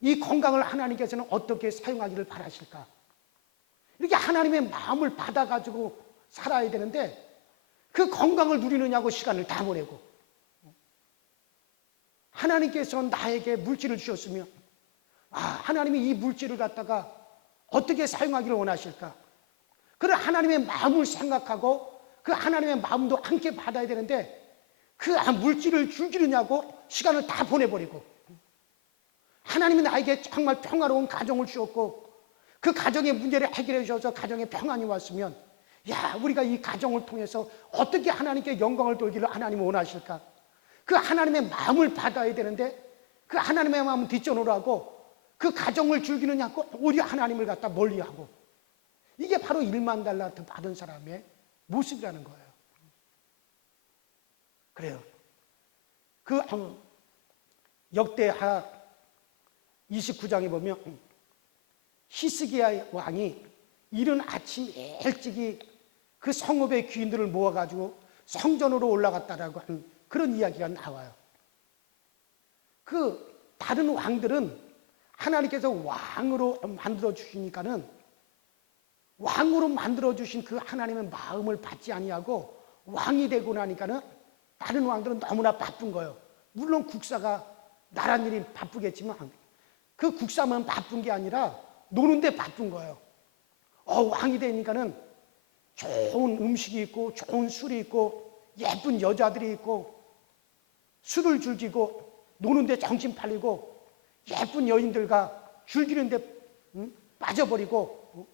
이 건강을 하나님께서는 어떻게 사용하기를 바라실까? 이렇게 하나님의 마음을 받아가지고 살아야 되는데, 그 건강을 누리느냐고 시간을 다 보내고, 하나님께서 나에게 물질을 주셨으면 하나님이 이 물질을 갖다가 어떻게 사용하기를 원하실까? 그런 하나님의 마음을 생각하고 그 하나님의 마음도 함께 받아야 되는데, 그 물질을 즐기느냐고 시간을 다 보내버리고, 하나님이 나에게 정말 평화로운 가정을 주었고 그 가정의 문제를 해결해 주셔서 가정에 평안이 왔으면, 우리가 이 가정을 통해서 어떻게 하나님께 영광을 돌기를 하나님이 원하실까? 그 하나님의 마음을 받아야 되는데 그 하나님의 마음은 뒷전으로 하고 그 가정을 즐기느냐고 오히려 하나님을 갖다 멀리하고, 이게 바로 1만 달란트 받은 사람의 모습이라는 거예요. 그래요. 그 역대하 29장에 보면 히스기야 왕이 이른 아침 일찍이 그 성읍의 귀인들을 모아가지고 성전으로 올라갔다라고 하는 그런 이야기가 나와요. 그 다른 왕들은 하나님께서 왕으로 만들어 주시니까는 왕으로 만들어 주신 그 하나님의 마음을 받지 아니하고 왕이 되고 나니까는 다른 왕들은 너무나 바쁜 거예요. 물론 국사가 나란 일이 바쁘겠지만 그 국사만 바쁜 게 아니라 노는데 바쁜 거예요. 왕이 되니까는 좋은 음식이 있고 좋은 술이 있고 예쁜 여자들이 있고 술을 즐기고 노는데 정신 팔리고 예쁜 여인들과 즐기는데 빠져버리고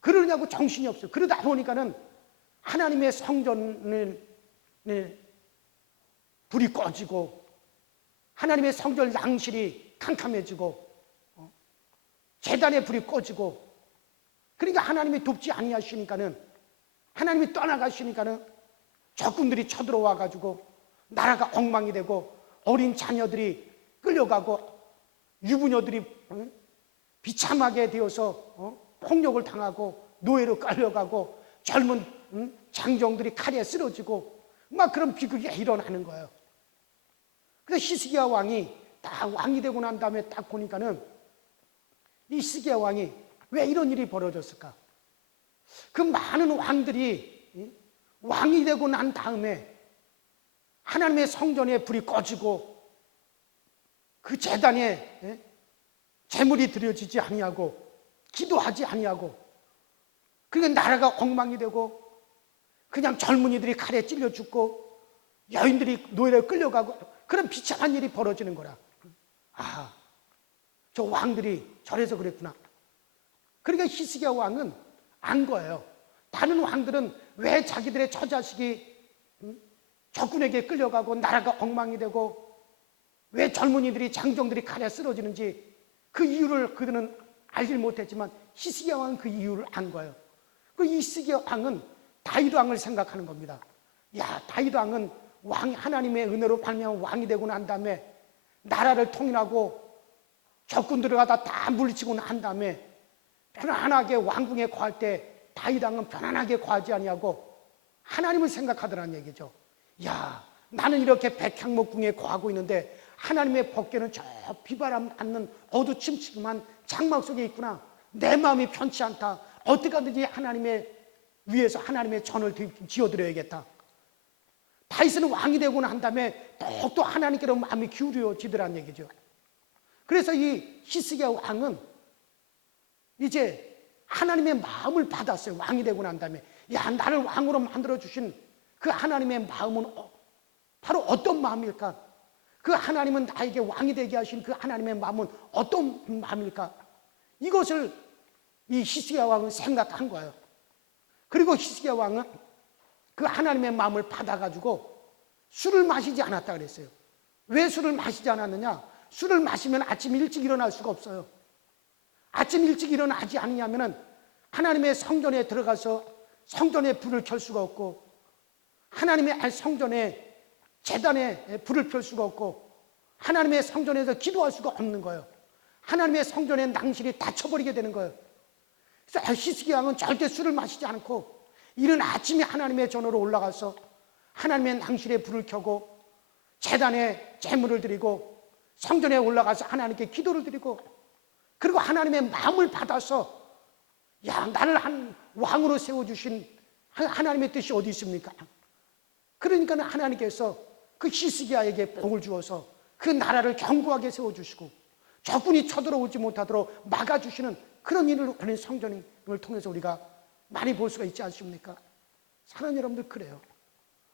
그러냐고 정신이 없어요. 그러다 보니까는 하나님의 성전을 불이 꺼지고 하나님의 성전 양실이 캄캄해지고 제단의 불이 꺼지고 그러니까 하나님이 돕지 아니하시니까는 하나님이 떠나가시니까는 적군들이 쳐들어와 가지고 나라가 엉망이 되고 어린 자녀들이 끌려가고 유부녀들이 비참하게 되어서 폭력을 당하고 노예로 끌려가고 젊은 장정들이 칼에 쓰러지고 막 그런 비극이 일어나는 거예요. 그래서 히스기야 왕이 딱 왕이 되고 난 다음에 딱 보니까는 이 히스기야 왕이 왜 이런 일이 벌어졌을까? 그 많은 왕들이 왕이 되고 난 다음에 하나님의 성전에 불이 꺼지고 그 제단에 제물이 드려지지 아니하고 기도하지 아니하고 그러니까 나라가 엉망이 되고 그냥 젊은이들이 칼에 찔려 죽고 여인들이 노예로 끌려가고 그런 비참한 일이 벌어지는 거라. 아, 저 왕들이 저래서 그랬구나. 그러니까 히스기야 왕은 안 거예요. 다른 왕들은 왜 자기들의 처자식이 적군에게 끌려가고 나라가 엉망이 되고 왜 젊은이들이 장정들이 칼에 쓰러지는지 그 이유를 그들은 알지 못했지만 히스기야 왕은 그 이유를 안 거예요. 그 히스기야 왕은 다윗 왕을 생각하는 겁니다. 야, 다윗 왕은 왕이 하나님의 은혜로 발명한 왕이 되고 난 다음에 나라를 통일하고 적군들을 갖다 다 물리치고 난 다음에 편안하게 왕궁에 거할 때 다윗 왕은 편안하게 거하지 아니하고 하나님을 생각하더라는 얘기죠. 야, 나는 이렇게 백향목궁에 거하고 있는데 하나님의 법궤는 저 비바람 맞는 어두침침한 장막 속에 있구나. 내 마음이 편치 않다. 어떻게 하든지 하나님의 위에서 하나님의 전을 지어드려야겠다. 다윗은 왕이 되고 난 다음에 더욱더 하나님께로 마음이 기울여지더란 얘기죠. 그래서 이 히스기야 왕은 이제 하나님의 마음을 받았어요. 왕이 되고 난 다음에 야, 나를 왕으로 만들어주신 그 하나님의 마음은 바로 어떤 마음일까? 그 하나님은 나에게 왕이 되게 하신 그 하나님의 마음은 어떤 마음일까? 이것을 이 히스기야 왕은 생각한 거예요. 그리고 히스기야 왕은 그 하나님의 마음을 받아가지고 술을 마시지 않았다 그랬어요. 왜 술을 마시지 않았느냐? 술을 마시면 아침 일찍 일어날 수가 없어요. 아침 일찍 일어나지 않으냐면 하나님의 성전에 들어가서 성전에 불을 켤 수가 없고 하나님의 성전에 제단에 불을 켤 수가 없고 하나님의 성전에서 기도할 수가 없는 거예요. 하나님의 성전의 낭실이 닫혀버리게 되는 거예요. 그래서 히스기야 왕은 절대 술을 마시지 않고 이른 아침에 하나님의 전으로 올라가서 하나님의 낭실에 불을 켜고 제단에 제물을 드리고 성전에 올라가서 하나님께 기도를 드리고 그리고 하나님의 마음을 받아서 야, 나를 한 왕으로 세워주신 하나님의 뜻이 어디 있습니까? 그러니까 하나님께서 그 히스기야에게 복을 주어서 그 나라를 견고하게 세워주시고 적군이 쳐들어오지 못하도록 막아주시는 그런 일을 오늘 성전을 통해서 우리가 많이 볼 수가 있지 않습니까? 사랑하는 여러분들, 그래요.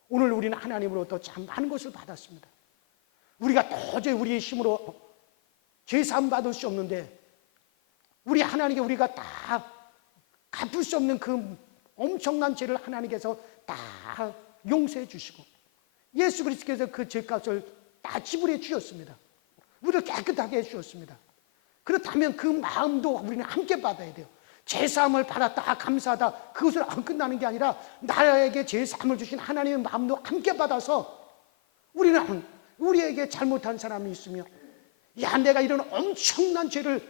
오늘 우리는 하나님으로부터 참 많은 것을 받았습니다. 우리가 도저히 우리의 힘으로 죄사함 받을 수 없는데 우리 하나님께 우리가 다 갚을 수 없는 그 엄청난 죄를 하나님께서 다 용서해 주시고 예수 그리스도께서 그 죄값을 다 지불해 주셨습니다. 우리를 깨끗하게 해 주셨습니다. 그렇다면 그 마음도 우리는 함께 받아야 돼요. 죄사함을 받았다 감사하다 그것을 안 끝나는 게 아니라 나에게 죄사함을 주신 하나님의 마음도 함께 받아서 우리는 우리에게 잘못한 사람이 있으면 야, 내가 이런 엄청난 죄를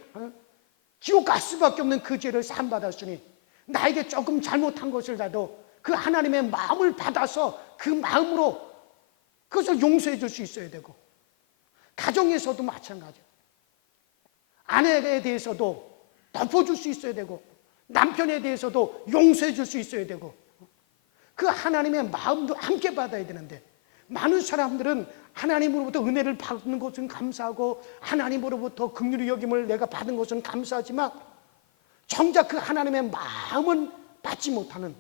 지옥 갈 수밖에 없는 그 죄를 사함 받았으니 나에게 조금 잘못한 것을라도 그 하나님의 마음을 받아서 그 마음으로 그것을 용서해 줄 수 있어야 되고 가정에서도 마찬가지예요. 아내에 대해서도 덮어줄 수 있어야 되고 남편에 대해서도 용서해 줄 수 있어야 되고 그 하나님의 마음도 함께 받아야 되는데 많은 사람들은 하나님으로부터 은혜를 받는 것은 감사하고 하나님으로부터 긍휼의 여김을 내가 받은 것은 감사하지만 정작 그 하나님의 마음은 받지 못하는,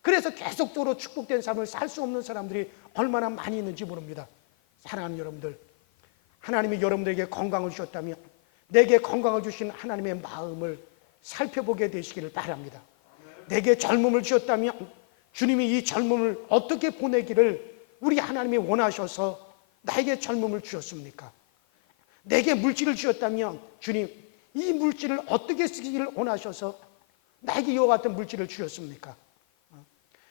그래서 계속적으로 축복된 삶을 살 수 없는 사람들이 얼마나 많이 있는지 모릅니다. 사랑하는 여러분들, 하나님이 여러분들에게 건강을 주셨다면 내게 건강을 주신 하나님의 마음을 살펴보게 되시기를 바랍니다. 내게 젊음을 주셨다면 주님이 이 젊음을 어떻게 보내기를 우리 하나님이 원하셔서 나에게 젊음을 주셨습니까? 내게 물질을 주셨다면 주님 이 물질을 어떻게 쓰기를 원하셔서 나에게 이와 같은 물질을 주셨습니까?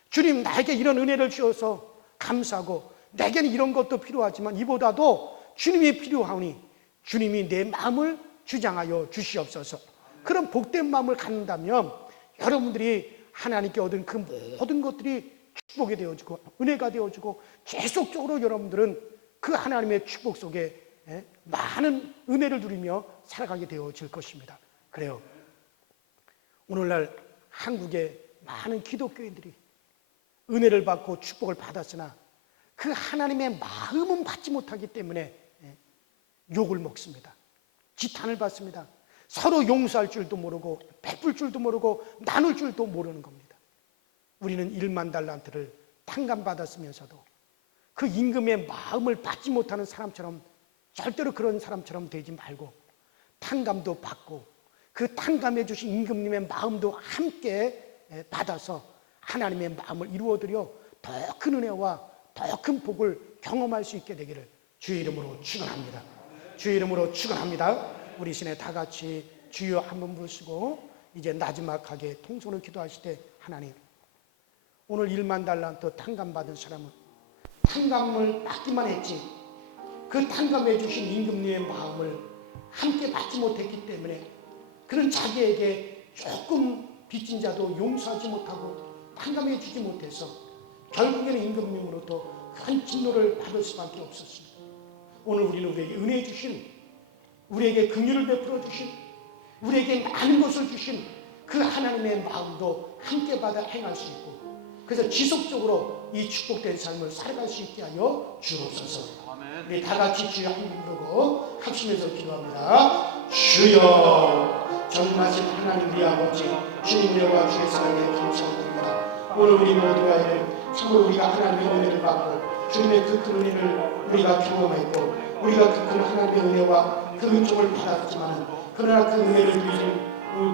주님 나에게 이런 은혜를 주셔서 감사하고 내게는 이런 것도 필요하지만 이보다도 주님이 필요하오니 주님이 내 마음을 주장하여 주시옵소서. 그런 복된 마음을 갖는다면 여러분들이 하나님께 얻은 그 모든 것들이 축복이 되어지고 은혜가 되어지고 계속적으로 여러분들은 그 하나님의 축복 속에 많은 은혜를 누리며 살아가게 되어질 것입니다. 그래요. 오늘날 한국의 많은 기독교인들이 은혜를 받고 축복을 받았으나 그 하나님의 마음은 받지 못하기 때문에 욕을 먹습니다. 지탄을 받습니다. 서로 용서할 줄도 모르고 베풀 줄도 모르고 나눌 줄도 모르는 겁니다. 우리는 1만 달란트를 탕감받았으면서도 그 임금의 마음을 받지 못하는 사람처럼, 절대로 그런 사람처럼 되지 말고 탕감도 받고 그 탕감해 주신 임금님의 마음도 함께 받아서 하나님의 마음을 이루어드려 더 큰 은혜와 더 큰 복을 경험할 수 있게 되기를 주의 이름으로 축원합니다. 주의 이름으로 축원합니다. 우리 시내 다 같이 주여 한번 부르시고 이제 마지막하게 통성으로 기도하실 때, 하나님 오늘 1만 달란트 탕감받은 사람은 탕감을 받기만 했지 그 탕감해 주신 임금님의 마음을 함께 받지 못했기 때문에 그런 자기에게 조금 빚진 자도 용서하지 못하고 탕감해 주지 못해서 결국에는 임금님으로부터 큰 진노를 받을 수밖에 없었습니다. 오늘 우리는 우리에게 은혜 주신, 우리에게 긍휼을 베풀어 주신, 우리에게 많은 것을 주신 그 하나님의 마음도 함께 받아 행할 수 있고, 그래서 지속적으로 이 축복된 삶을 살아갈 수 있게 하여 주옵소서. 우리 다 같이 주여 한번 부르고 합심해서 기도합니다. 주여, 전능하신 하나님 우리 아버지, 주님 은혜와 주의 사랑에 감사드립니다. 오늘 우리 모두가 참으로 우리가 하나님의 은혜를 받고 주님의 그 큰 은혜를 우리가 경험했고 우리가 그 큰 하나님의 은혜와 그 은총을 받았지만 그러나 그 은혜를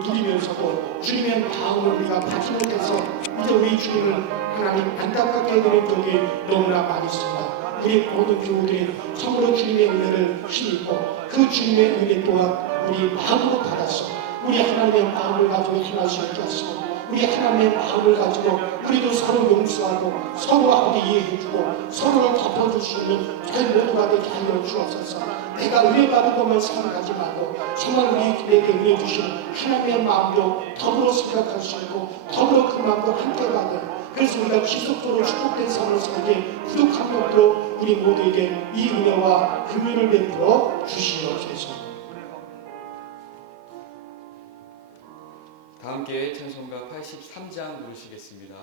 누리면서도 주님의 마음을 우리가 받지 못해서 이제 우리 주님을 하나님 안타깝게 되는 적이 너무나 많이 있습니다. 우리 모든 교우들이 참으로 주님의 은혜를 힘입고 그 주님의 은혜 또한 우리 마음으로 받았어 우리 하나님의 마음을 가지고 행할 수 있게 하시고 우리 하나님의 마음을 가지고 우리도 서로 용서하고 서로 아버지 이해해주고 서로를 덮어줄 수 있는 저희 모두가 되게 하여 주옵소서. 내가 은혜 받은 것만 생각하지 말고 정말 우리에게 은혜 주신 하나님의 마음도 더불어 생각할 수 있고 더불어 그 마음도 함께 받은, 그래서 우리가 지속적으로 축복된 삶을 살게 부족함이 없도록 우리 모두에게 이 은혜와 긍휼을 베풀어 주시옵소서. 다 함께 찬송가 83장 부르시겠습니다.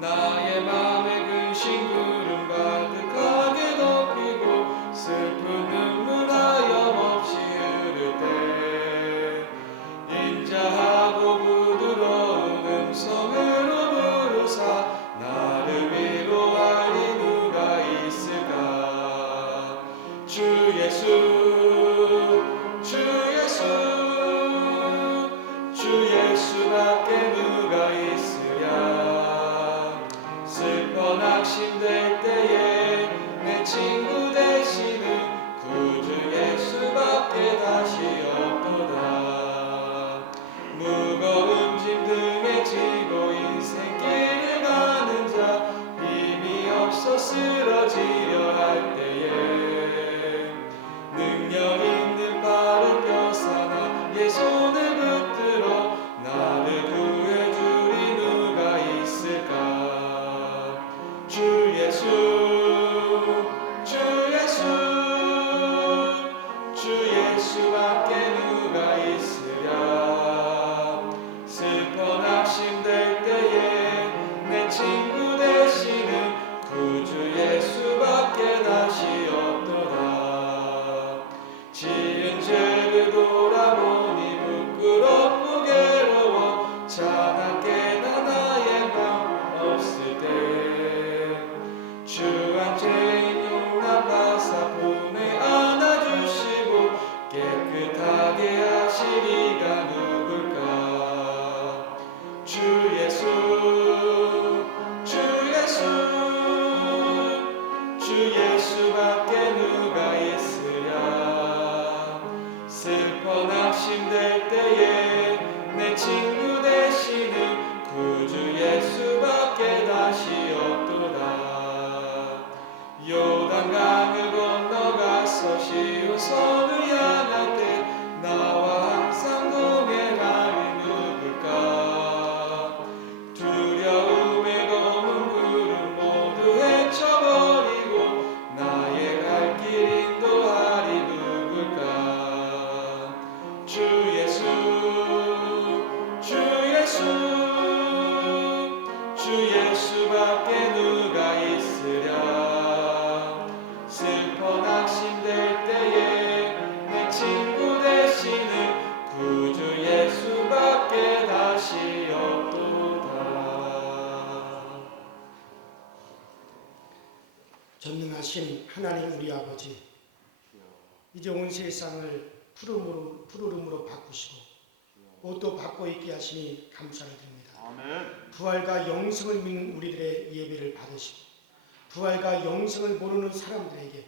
나의 맘에 근심 구름 가득하게 덮이고 슬픈 눈물 하염없이 흐를 때 인자하고 부드러운 음성으로 부르사 나를 위로하리 누가 있을까. 주 예수 주 예수 주 예수밖에 누가 있으랴. 전능하신 하나님 우리 아버지, 이제 온 세상을 푸르름으로 바꾸시고 옷도 바꿔 입게 하시니 감사를 드립니다. 아멘. 부활과 영생을 믿는 우리들의 예배를 받으시고 부활과 영생을 모르는 사람들에게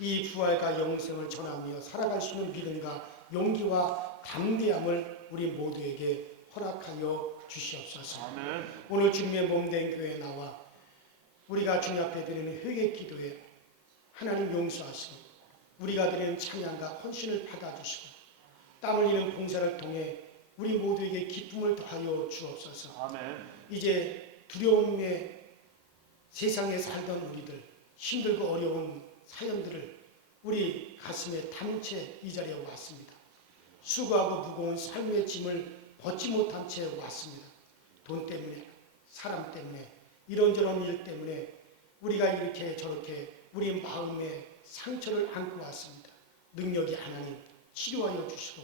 이 부활과 영생을 전하며 살아갈 수 있는 믿음과 용기와 담대함을 우리 모두에게 허락하여 주시옵소서. 아멘. 오늘 주님의 몸된 교회에 나와 우리가 주님 앞에 드리는 회개 기도에 하나님 용서하시고 우리가 드리는 찬양과 헌신을 받아주시고 땀 흘리는 봉사를 통해 우리 모두에게 기쁨을 더하여 주옵소서. 아멘. 이제 두려움의 세상에 살던 우리들, 힘들고 어려운 사연들을 우리 가슴에 담은 채 이 자리에 왔습니다. 수고하고 무거운 삶의 짐을 벗지 못한 채 왔습니다. 돈 때문에, 사람 때문에, 이런저런 일 때문에 우리가 이렇게 저렇게 우리 마음에 상처를 안고 왔습니다. 능력이 하나님 치료하여 주시고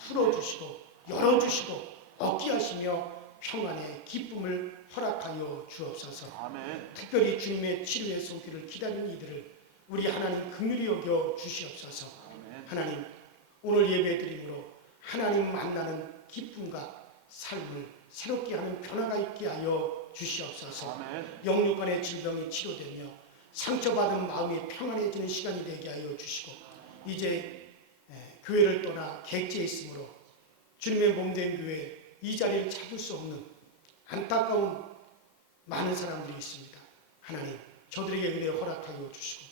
풀어주시고 열어주시고 얻게 하시며 평안의 기쁨을 허락하여 주옵소서. 아멘. 특별히 주님의 치료의 손길을 기다리는 이들을 우리 하나님 긍휼히 여겨 주시옵소서. 아멘. 하나님 오늘 예배드림으로 하나님 만나는 기쁨과 삶을 새롭게 하는 변화가 있게 하여 주시옵소서. 아멘. 영육간의 질병이 치료되며 상처받은 마음이 평안해지는 시간이 되게 하여 주시고 이제 교회를 떠나 객지에 있으므로 주님의 몸된 교회 이 자리를 찾을 수 없는 안타까운 많은 사람들이 있습니다. 하나님 저들에게 은혜 허락하여 주시고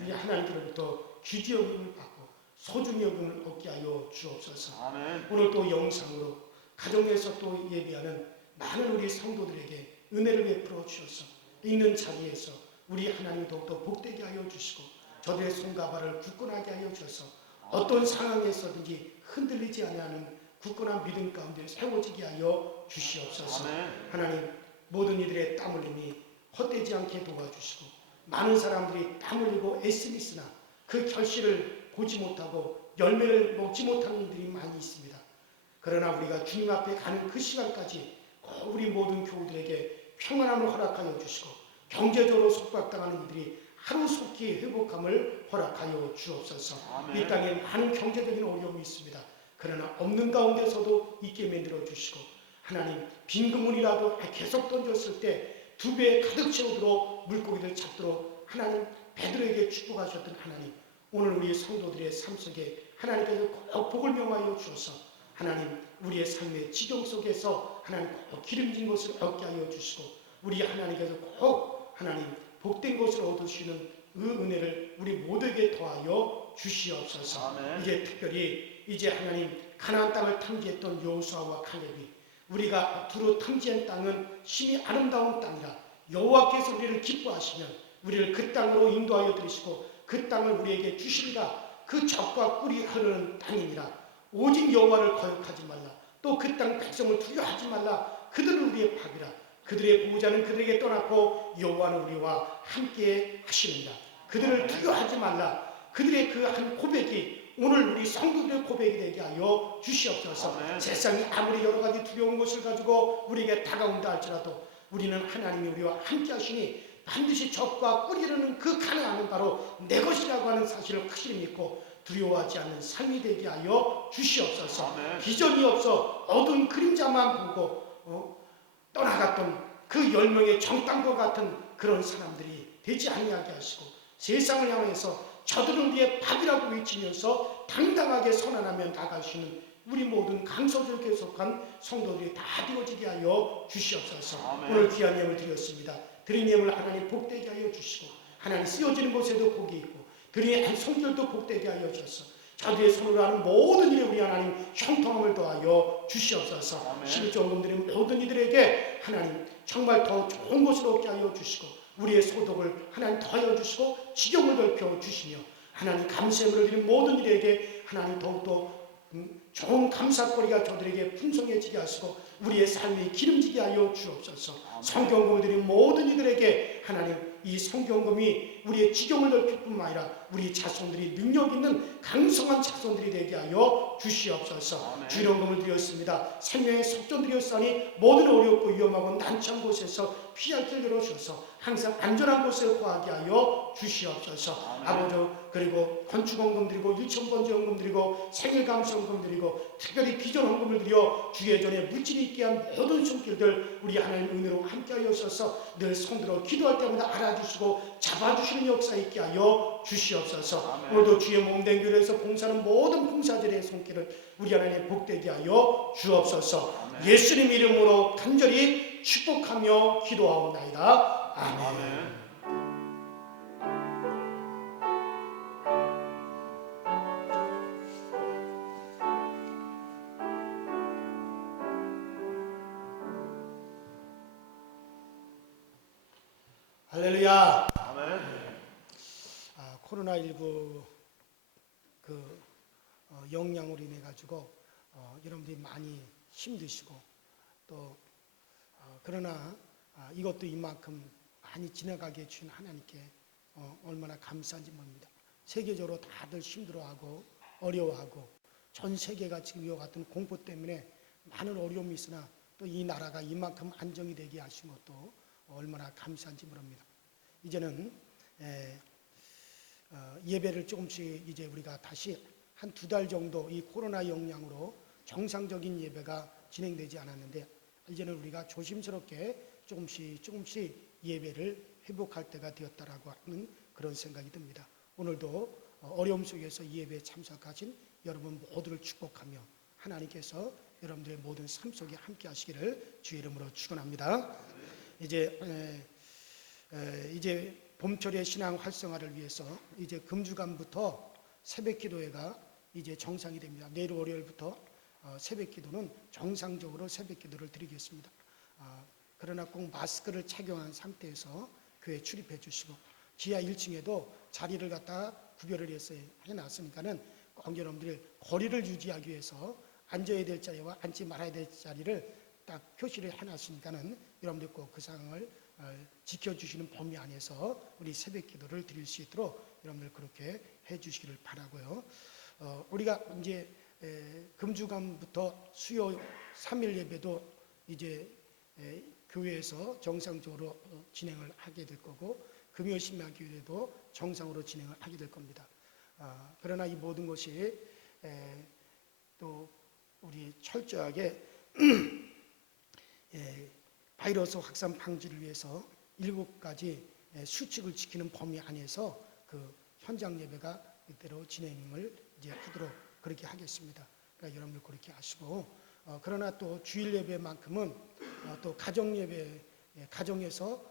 우리 하나님께로부터 귀지 여김을 받고 소중히 여김을 얻게 하여 주옵소서. 아멘. 오늘 또 영상으로 가정에서 또 예배하는 많은 우리 성도들에게 은혜를 베풀어 주셔서 있는 자리에서 우리 하나님 더욱더 복되게 하여 주시고 저들의 손과 발을 굳건하게 하여 주셔서 어떤 상황에서든지 흔들리지 아니하는 굳건한 믿음 가운데 세워지게 하여 주시옵소서. 아멘. 하나님 모든 이들의 땀 흘림이 헛되지 않게 도와주시고 많은 사람들이 땀 흘리고 애쓰니스나 그 결실을 보지 못하고 열매를 먹지 못하는 이들이 많이 있습니다. 그러나 우리가 주님 앞에 가는 그 시간까지 꼭 우리 모든 교우들에게 평안함을 허락하여 주시고 경제적으로 속박당하는 이들이 하루속히 회복함을 허락하여 주옵소서. 아멘. 이 땅에 많은 경제적인 어려움이 있습니다. 그러나 없는 가운데서도 있게 만들어 주시고 하나님 빈 그물이라도 계속 던졌을 때 2배 가득 채우도록 물고기를 잡도록 하나님 베드로에게 축복하셨던 하나님 오늘 우리 성도들의 삶 속에 하나님께서 꼭 복을 명하여 주셔서 하나님 우리의 삶의 지경 속에서 하나님 꼭 기름진 것을 얻게 하여 주시고 우리 하나님께서 꼭 하나님 복된 것을 얻을 수 있는 그 은혜를 우리 모두에게 더하여 주시옵소서. 아멘. 이제 특별히 이제 하나님 가나안 땅을 탐지했던 여호수아와 칼렙이 우리가 두루 탐지한 땅은 심히 아름다운 땅이라 여호와께서 우리를 기뻐하시면 우리를 그 땅으로 인도하여 들으시고 그 땅을 우리에게 주시리라. 그 젖과 꿀이 흐르는 땅이니라. 오직 여호와를 거역하지 말라. 또 그 땅 백성을 두려워하지 말라. 그들은 우리의 밥이라. 그들의 보호자는 그들에게 떠났고 여호와는 우리와 함께 하시느니라. 그들을 두려워하지 말라. 그들의 그 한 고백이 오늘 우리 성도들의 고백이 되게 하여 주시옵소서. 아멘. 세상이 아무리 여러 가지 두려운 것을 가지고 우리에게 다가온다 할지라도 우리는 하나님이 우리와 함께 하시니 반드시 젖과 꿀이 흐르는 그 가나안은 바로 내 것이라고 하는 사실을 확실히 믿고 두려워하지 않는 삶이 되게 하여 주시옵소서. 아멘. 비전이 없어 어두운 그림자만 보고 떠나갔던 그 10명의 정탐과 같은 그런 사람들이 되지 아니하게 하시고 세상을 향해서 저들은 우리의 밥이라고 외치면서 당당하게 선언하며 나가시는 우리 모든 강서족에 속한 성도들이 다 되어지게 하여 주시옵소서. 아멘. 오늘 귀한 예물 드렸습니다. 드린 예물 하나님 복되게 하여 주시고 하나님 쓰여지는 곳에도 복이 있고 드린 성결도 복되게 하여 주셔서 저들의 손으로 하는 모든 일에 우리 하나님 형통함을 더하여 주시옵소서. 아멘. 11조금 드린 모든 이들에게 하나님 정말 더 좋은 것을 얻게 하여 주시고 우리의 소득을 하나님 더하여 주시고 지경을 넓혀 주시며 하나님 감사함을 드린 모든 이들에게 하나님 더욱더 좋은 감사거리가 저들에게 풍성해지게 하시고 우리의 삶이 기름지게 하여 주옵소서. 성경금을 드린 모든 이들에게 하나님 이 성경금이 우리의 지경을 넓힐 뿐만 아니라 우리 자손들이 능력 있는 강성한 자손들이 되게 하여 주시옵소서. 주일원금을 드렸습니다. 생명의 속전 드렸으니 모든 어렵고 위험하고 난처한 곳에서 피할 길 열어주셔서 항상 안전한 곳에 거하게 하여 주시옵소서. 아버지 그리고 건축원금 드리고 일천번제원금 드리고 생일감사원금 드리고 특별히 비전원금을 드려 주의 전에 물질이 있게 한 모든 손길들 우리 하나님 은혜로 함께하여 주셔서 늘 손들어 기도할 때마다 알아주시고 잡아주시는 역사 있게 하여 주시옵소서. 오늘도 주의 몸된 교회에서 봉사하는 모든 봉사자들의 손길을 우리 하나님 복되게 하여 주옵소서. 예수님 이름으로 간절히 축복하며 기도하옵나이다. 아멘. 할렐루야. 코로나19 영향으로 인해 가지고 여러분들이 많이 힘드시고 또 그러나 이것도 이만큼 많이 지나가게 해주신 하나님께 얼마나 감사한지 모릅니다. 세계적으로 다들 힘들어하고 어려워하고 전 세계가 지금 이와 같은 공포 때문에 많은 어려움이 있으나 또 이 나라가 이만큼 안정이 되게 하신 것도 얼마나 감사한지 모릅니다. 이제는 예배를 조금씩 이제 우리가 다시 한 2달 정도 이 코로나 영향으로 정상적인 예배가 진행되지 않았는데 이제는 우리가 조심스럽게 조금씩 예배를 회복할 때가 되었다라고 하는 그런 생각이 듭니다. 오늘도 어려움 속에서 이 예배에 참석하신 여러분 모두를 축복하며 하나님께서 여러분들의 모든 삶 속에 함께 하시기를 주의 이름으로 축원합니다. 이제 봄철의 신앙 활성화를 위해서 이제 금주간부터 새벽 기도회가 이제 정상이 됩니다. 내일 월요일부터 새벽 기도는 정상적으로 새벽 기도를 드리겠습니다. 그러나 꼭 마스크를 착용한 상태에서 교회에 출입해 주시고 지하 1층에도 자리를 갖다가 구별을 해서 해놨으니까는 꼭 여러분들이 거리를 유지하기 위해서 앉아야 될 자리와 앉지 말아야 될 자리를 딱 표시를 해놨으니까는 여러분들 꼭 그 상황을 지켜주시는 범위 안에서 우리 새벽 기도를 드릴 수 있도록 여러분들 그렇게 해주시기를 바라고요. 우리가 이제 금주간부터 수요 3일 예배도 이제 교회에서 정상적으로 진행을 하게 될 거고 금요 신명기회도 정상으로 진행을 하게 될 겁니다. 그러나 이 모든 것이 또 우리 철저하게 바이러스 확산 방지를 위해서 7가지 수칙을 지키는 범위 안에서 그 현장 예배가 이대로 진행을 이제 하도록 그렇게 하겠습니다. 그러니까 여러분들 그렇게 하시고 그러나 또 주일 예배만큼은 또 가정 예배 가정에서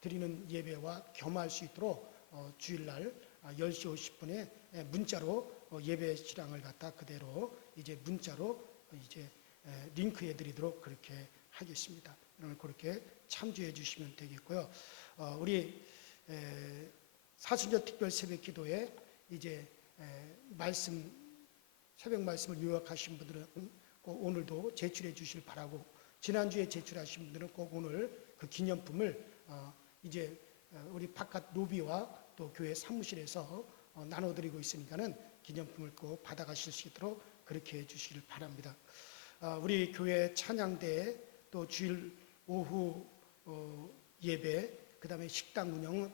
드리는 예배와 겸할 수 있도록 주일날 10시 50분에 문자로 예배 시간을 갖다 그대로 이제 문자로 이제 링크해 드리도록 그렇게 하겠습니다. 여러분 그렇게 참조해 주시면 되겠고요. 우리 사순절 특별 새벽 기도에 이제 새벽 말씀을 요약하신 분들은 꼭 오늘도 제출해 주실 바라고 지난주에 제출하신 분들은 꼭 오늘 그 기념품을 이제 우리 바깥 로비와 또 교회 사무실에서 나눠드리고 있으니까는 기념품을 꼭 받아가실 수 있도록 그렇게 해주시길 바랍니다. 우리 교회 찬양대 또 주일 오후 예배 그 다음에 식당 운영은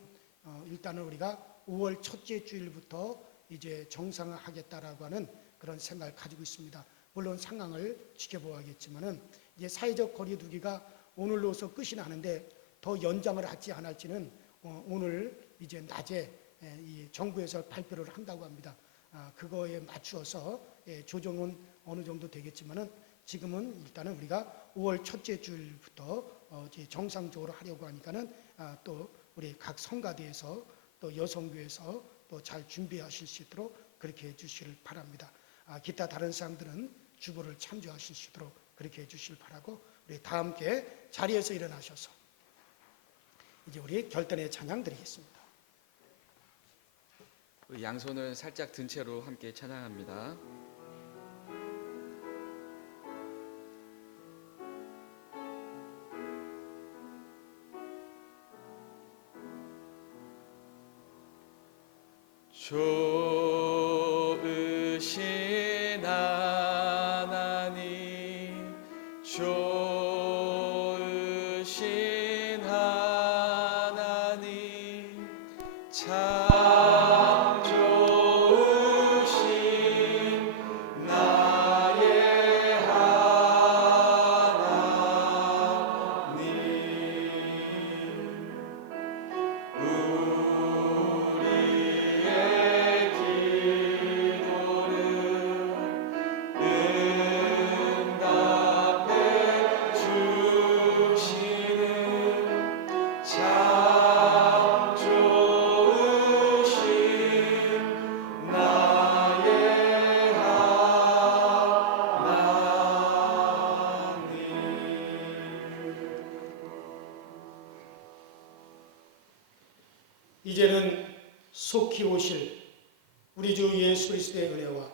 일단은 우리가 5월 첫째 주일부터 이제 정상화하겠다라고 하는 그런 생각을 가지고 있습니다. 물론 상황을 지켜보아야겠지만은 이제 사회적 거리두기가 오늘로서 끝이 나는데 더 연장을 할지 안 할지는 오늘 이제 낮에 이 정부에서 발표를 한다고 합니다. 그거에 맞추어서 조정은 어느 정도 되겠지만은 지금은 일단은 우리가 5월 첫째 주일부터 정상적으로 하려고 하니까는 또 우리 각 성가대에서 또 여성교에서 또 잘 준비하실 수 있도록 그렇게 해주시길 바랍니다. 기타 다른 사람들은 주보를 참조하실 수 있도록 그렇게 해주시길 바라고 우리 다 함께 자리에서 일어나셔서 이제 우리 결단의 찬양 드리겠습니다. 양손을 살짝 든 채로 함께 찬양합니다. 좋으신 하나님, 좋으신 하나님, 참 좋으신 나의 하나님. 우리의 기도를 응답해 주시는 참 좋으신 나의 하나님. 이제는 속히 오실 우리 주 예수 그리스도의 은혜와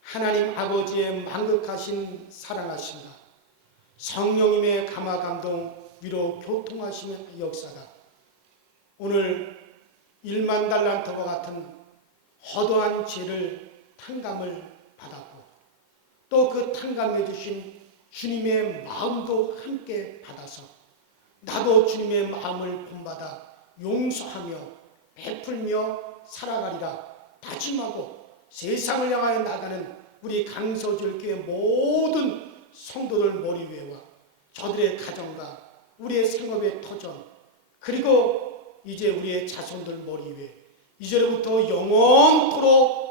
하나님 아버지의 만극하신 사랑하심과 성령님의 감화 감동 위로 교통하시는 역사가 오늘 1만 달란트와 같은 허도한 죄를 탕감을 받았고 또 그 탕감해 주신 주님의 마음도 함께 받아서 나도 주님의 마음을 본받아 용서하며 베풀며 살아가리라 다짐하고 세상을 향하여 나가는 우리 강서줄 교회 모든 성도들 머리 위에와 저들의 가정과 우리의 생업의 터전 그리고 이제 우리의 자손들 머리 위에 이제로부터 영원토록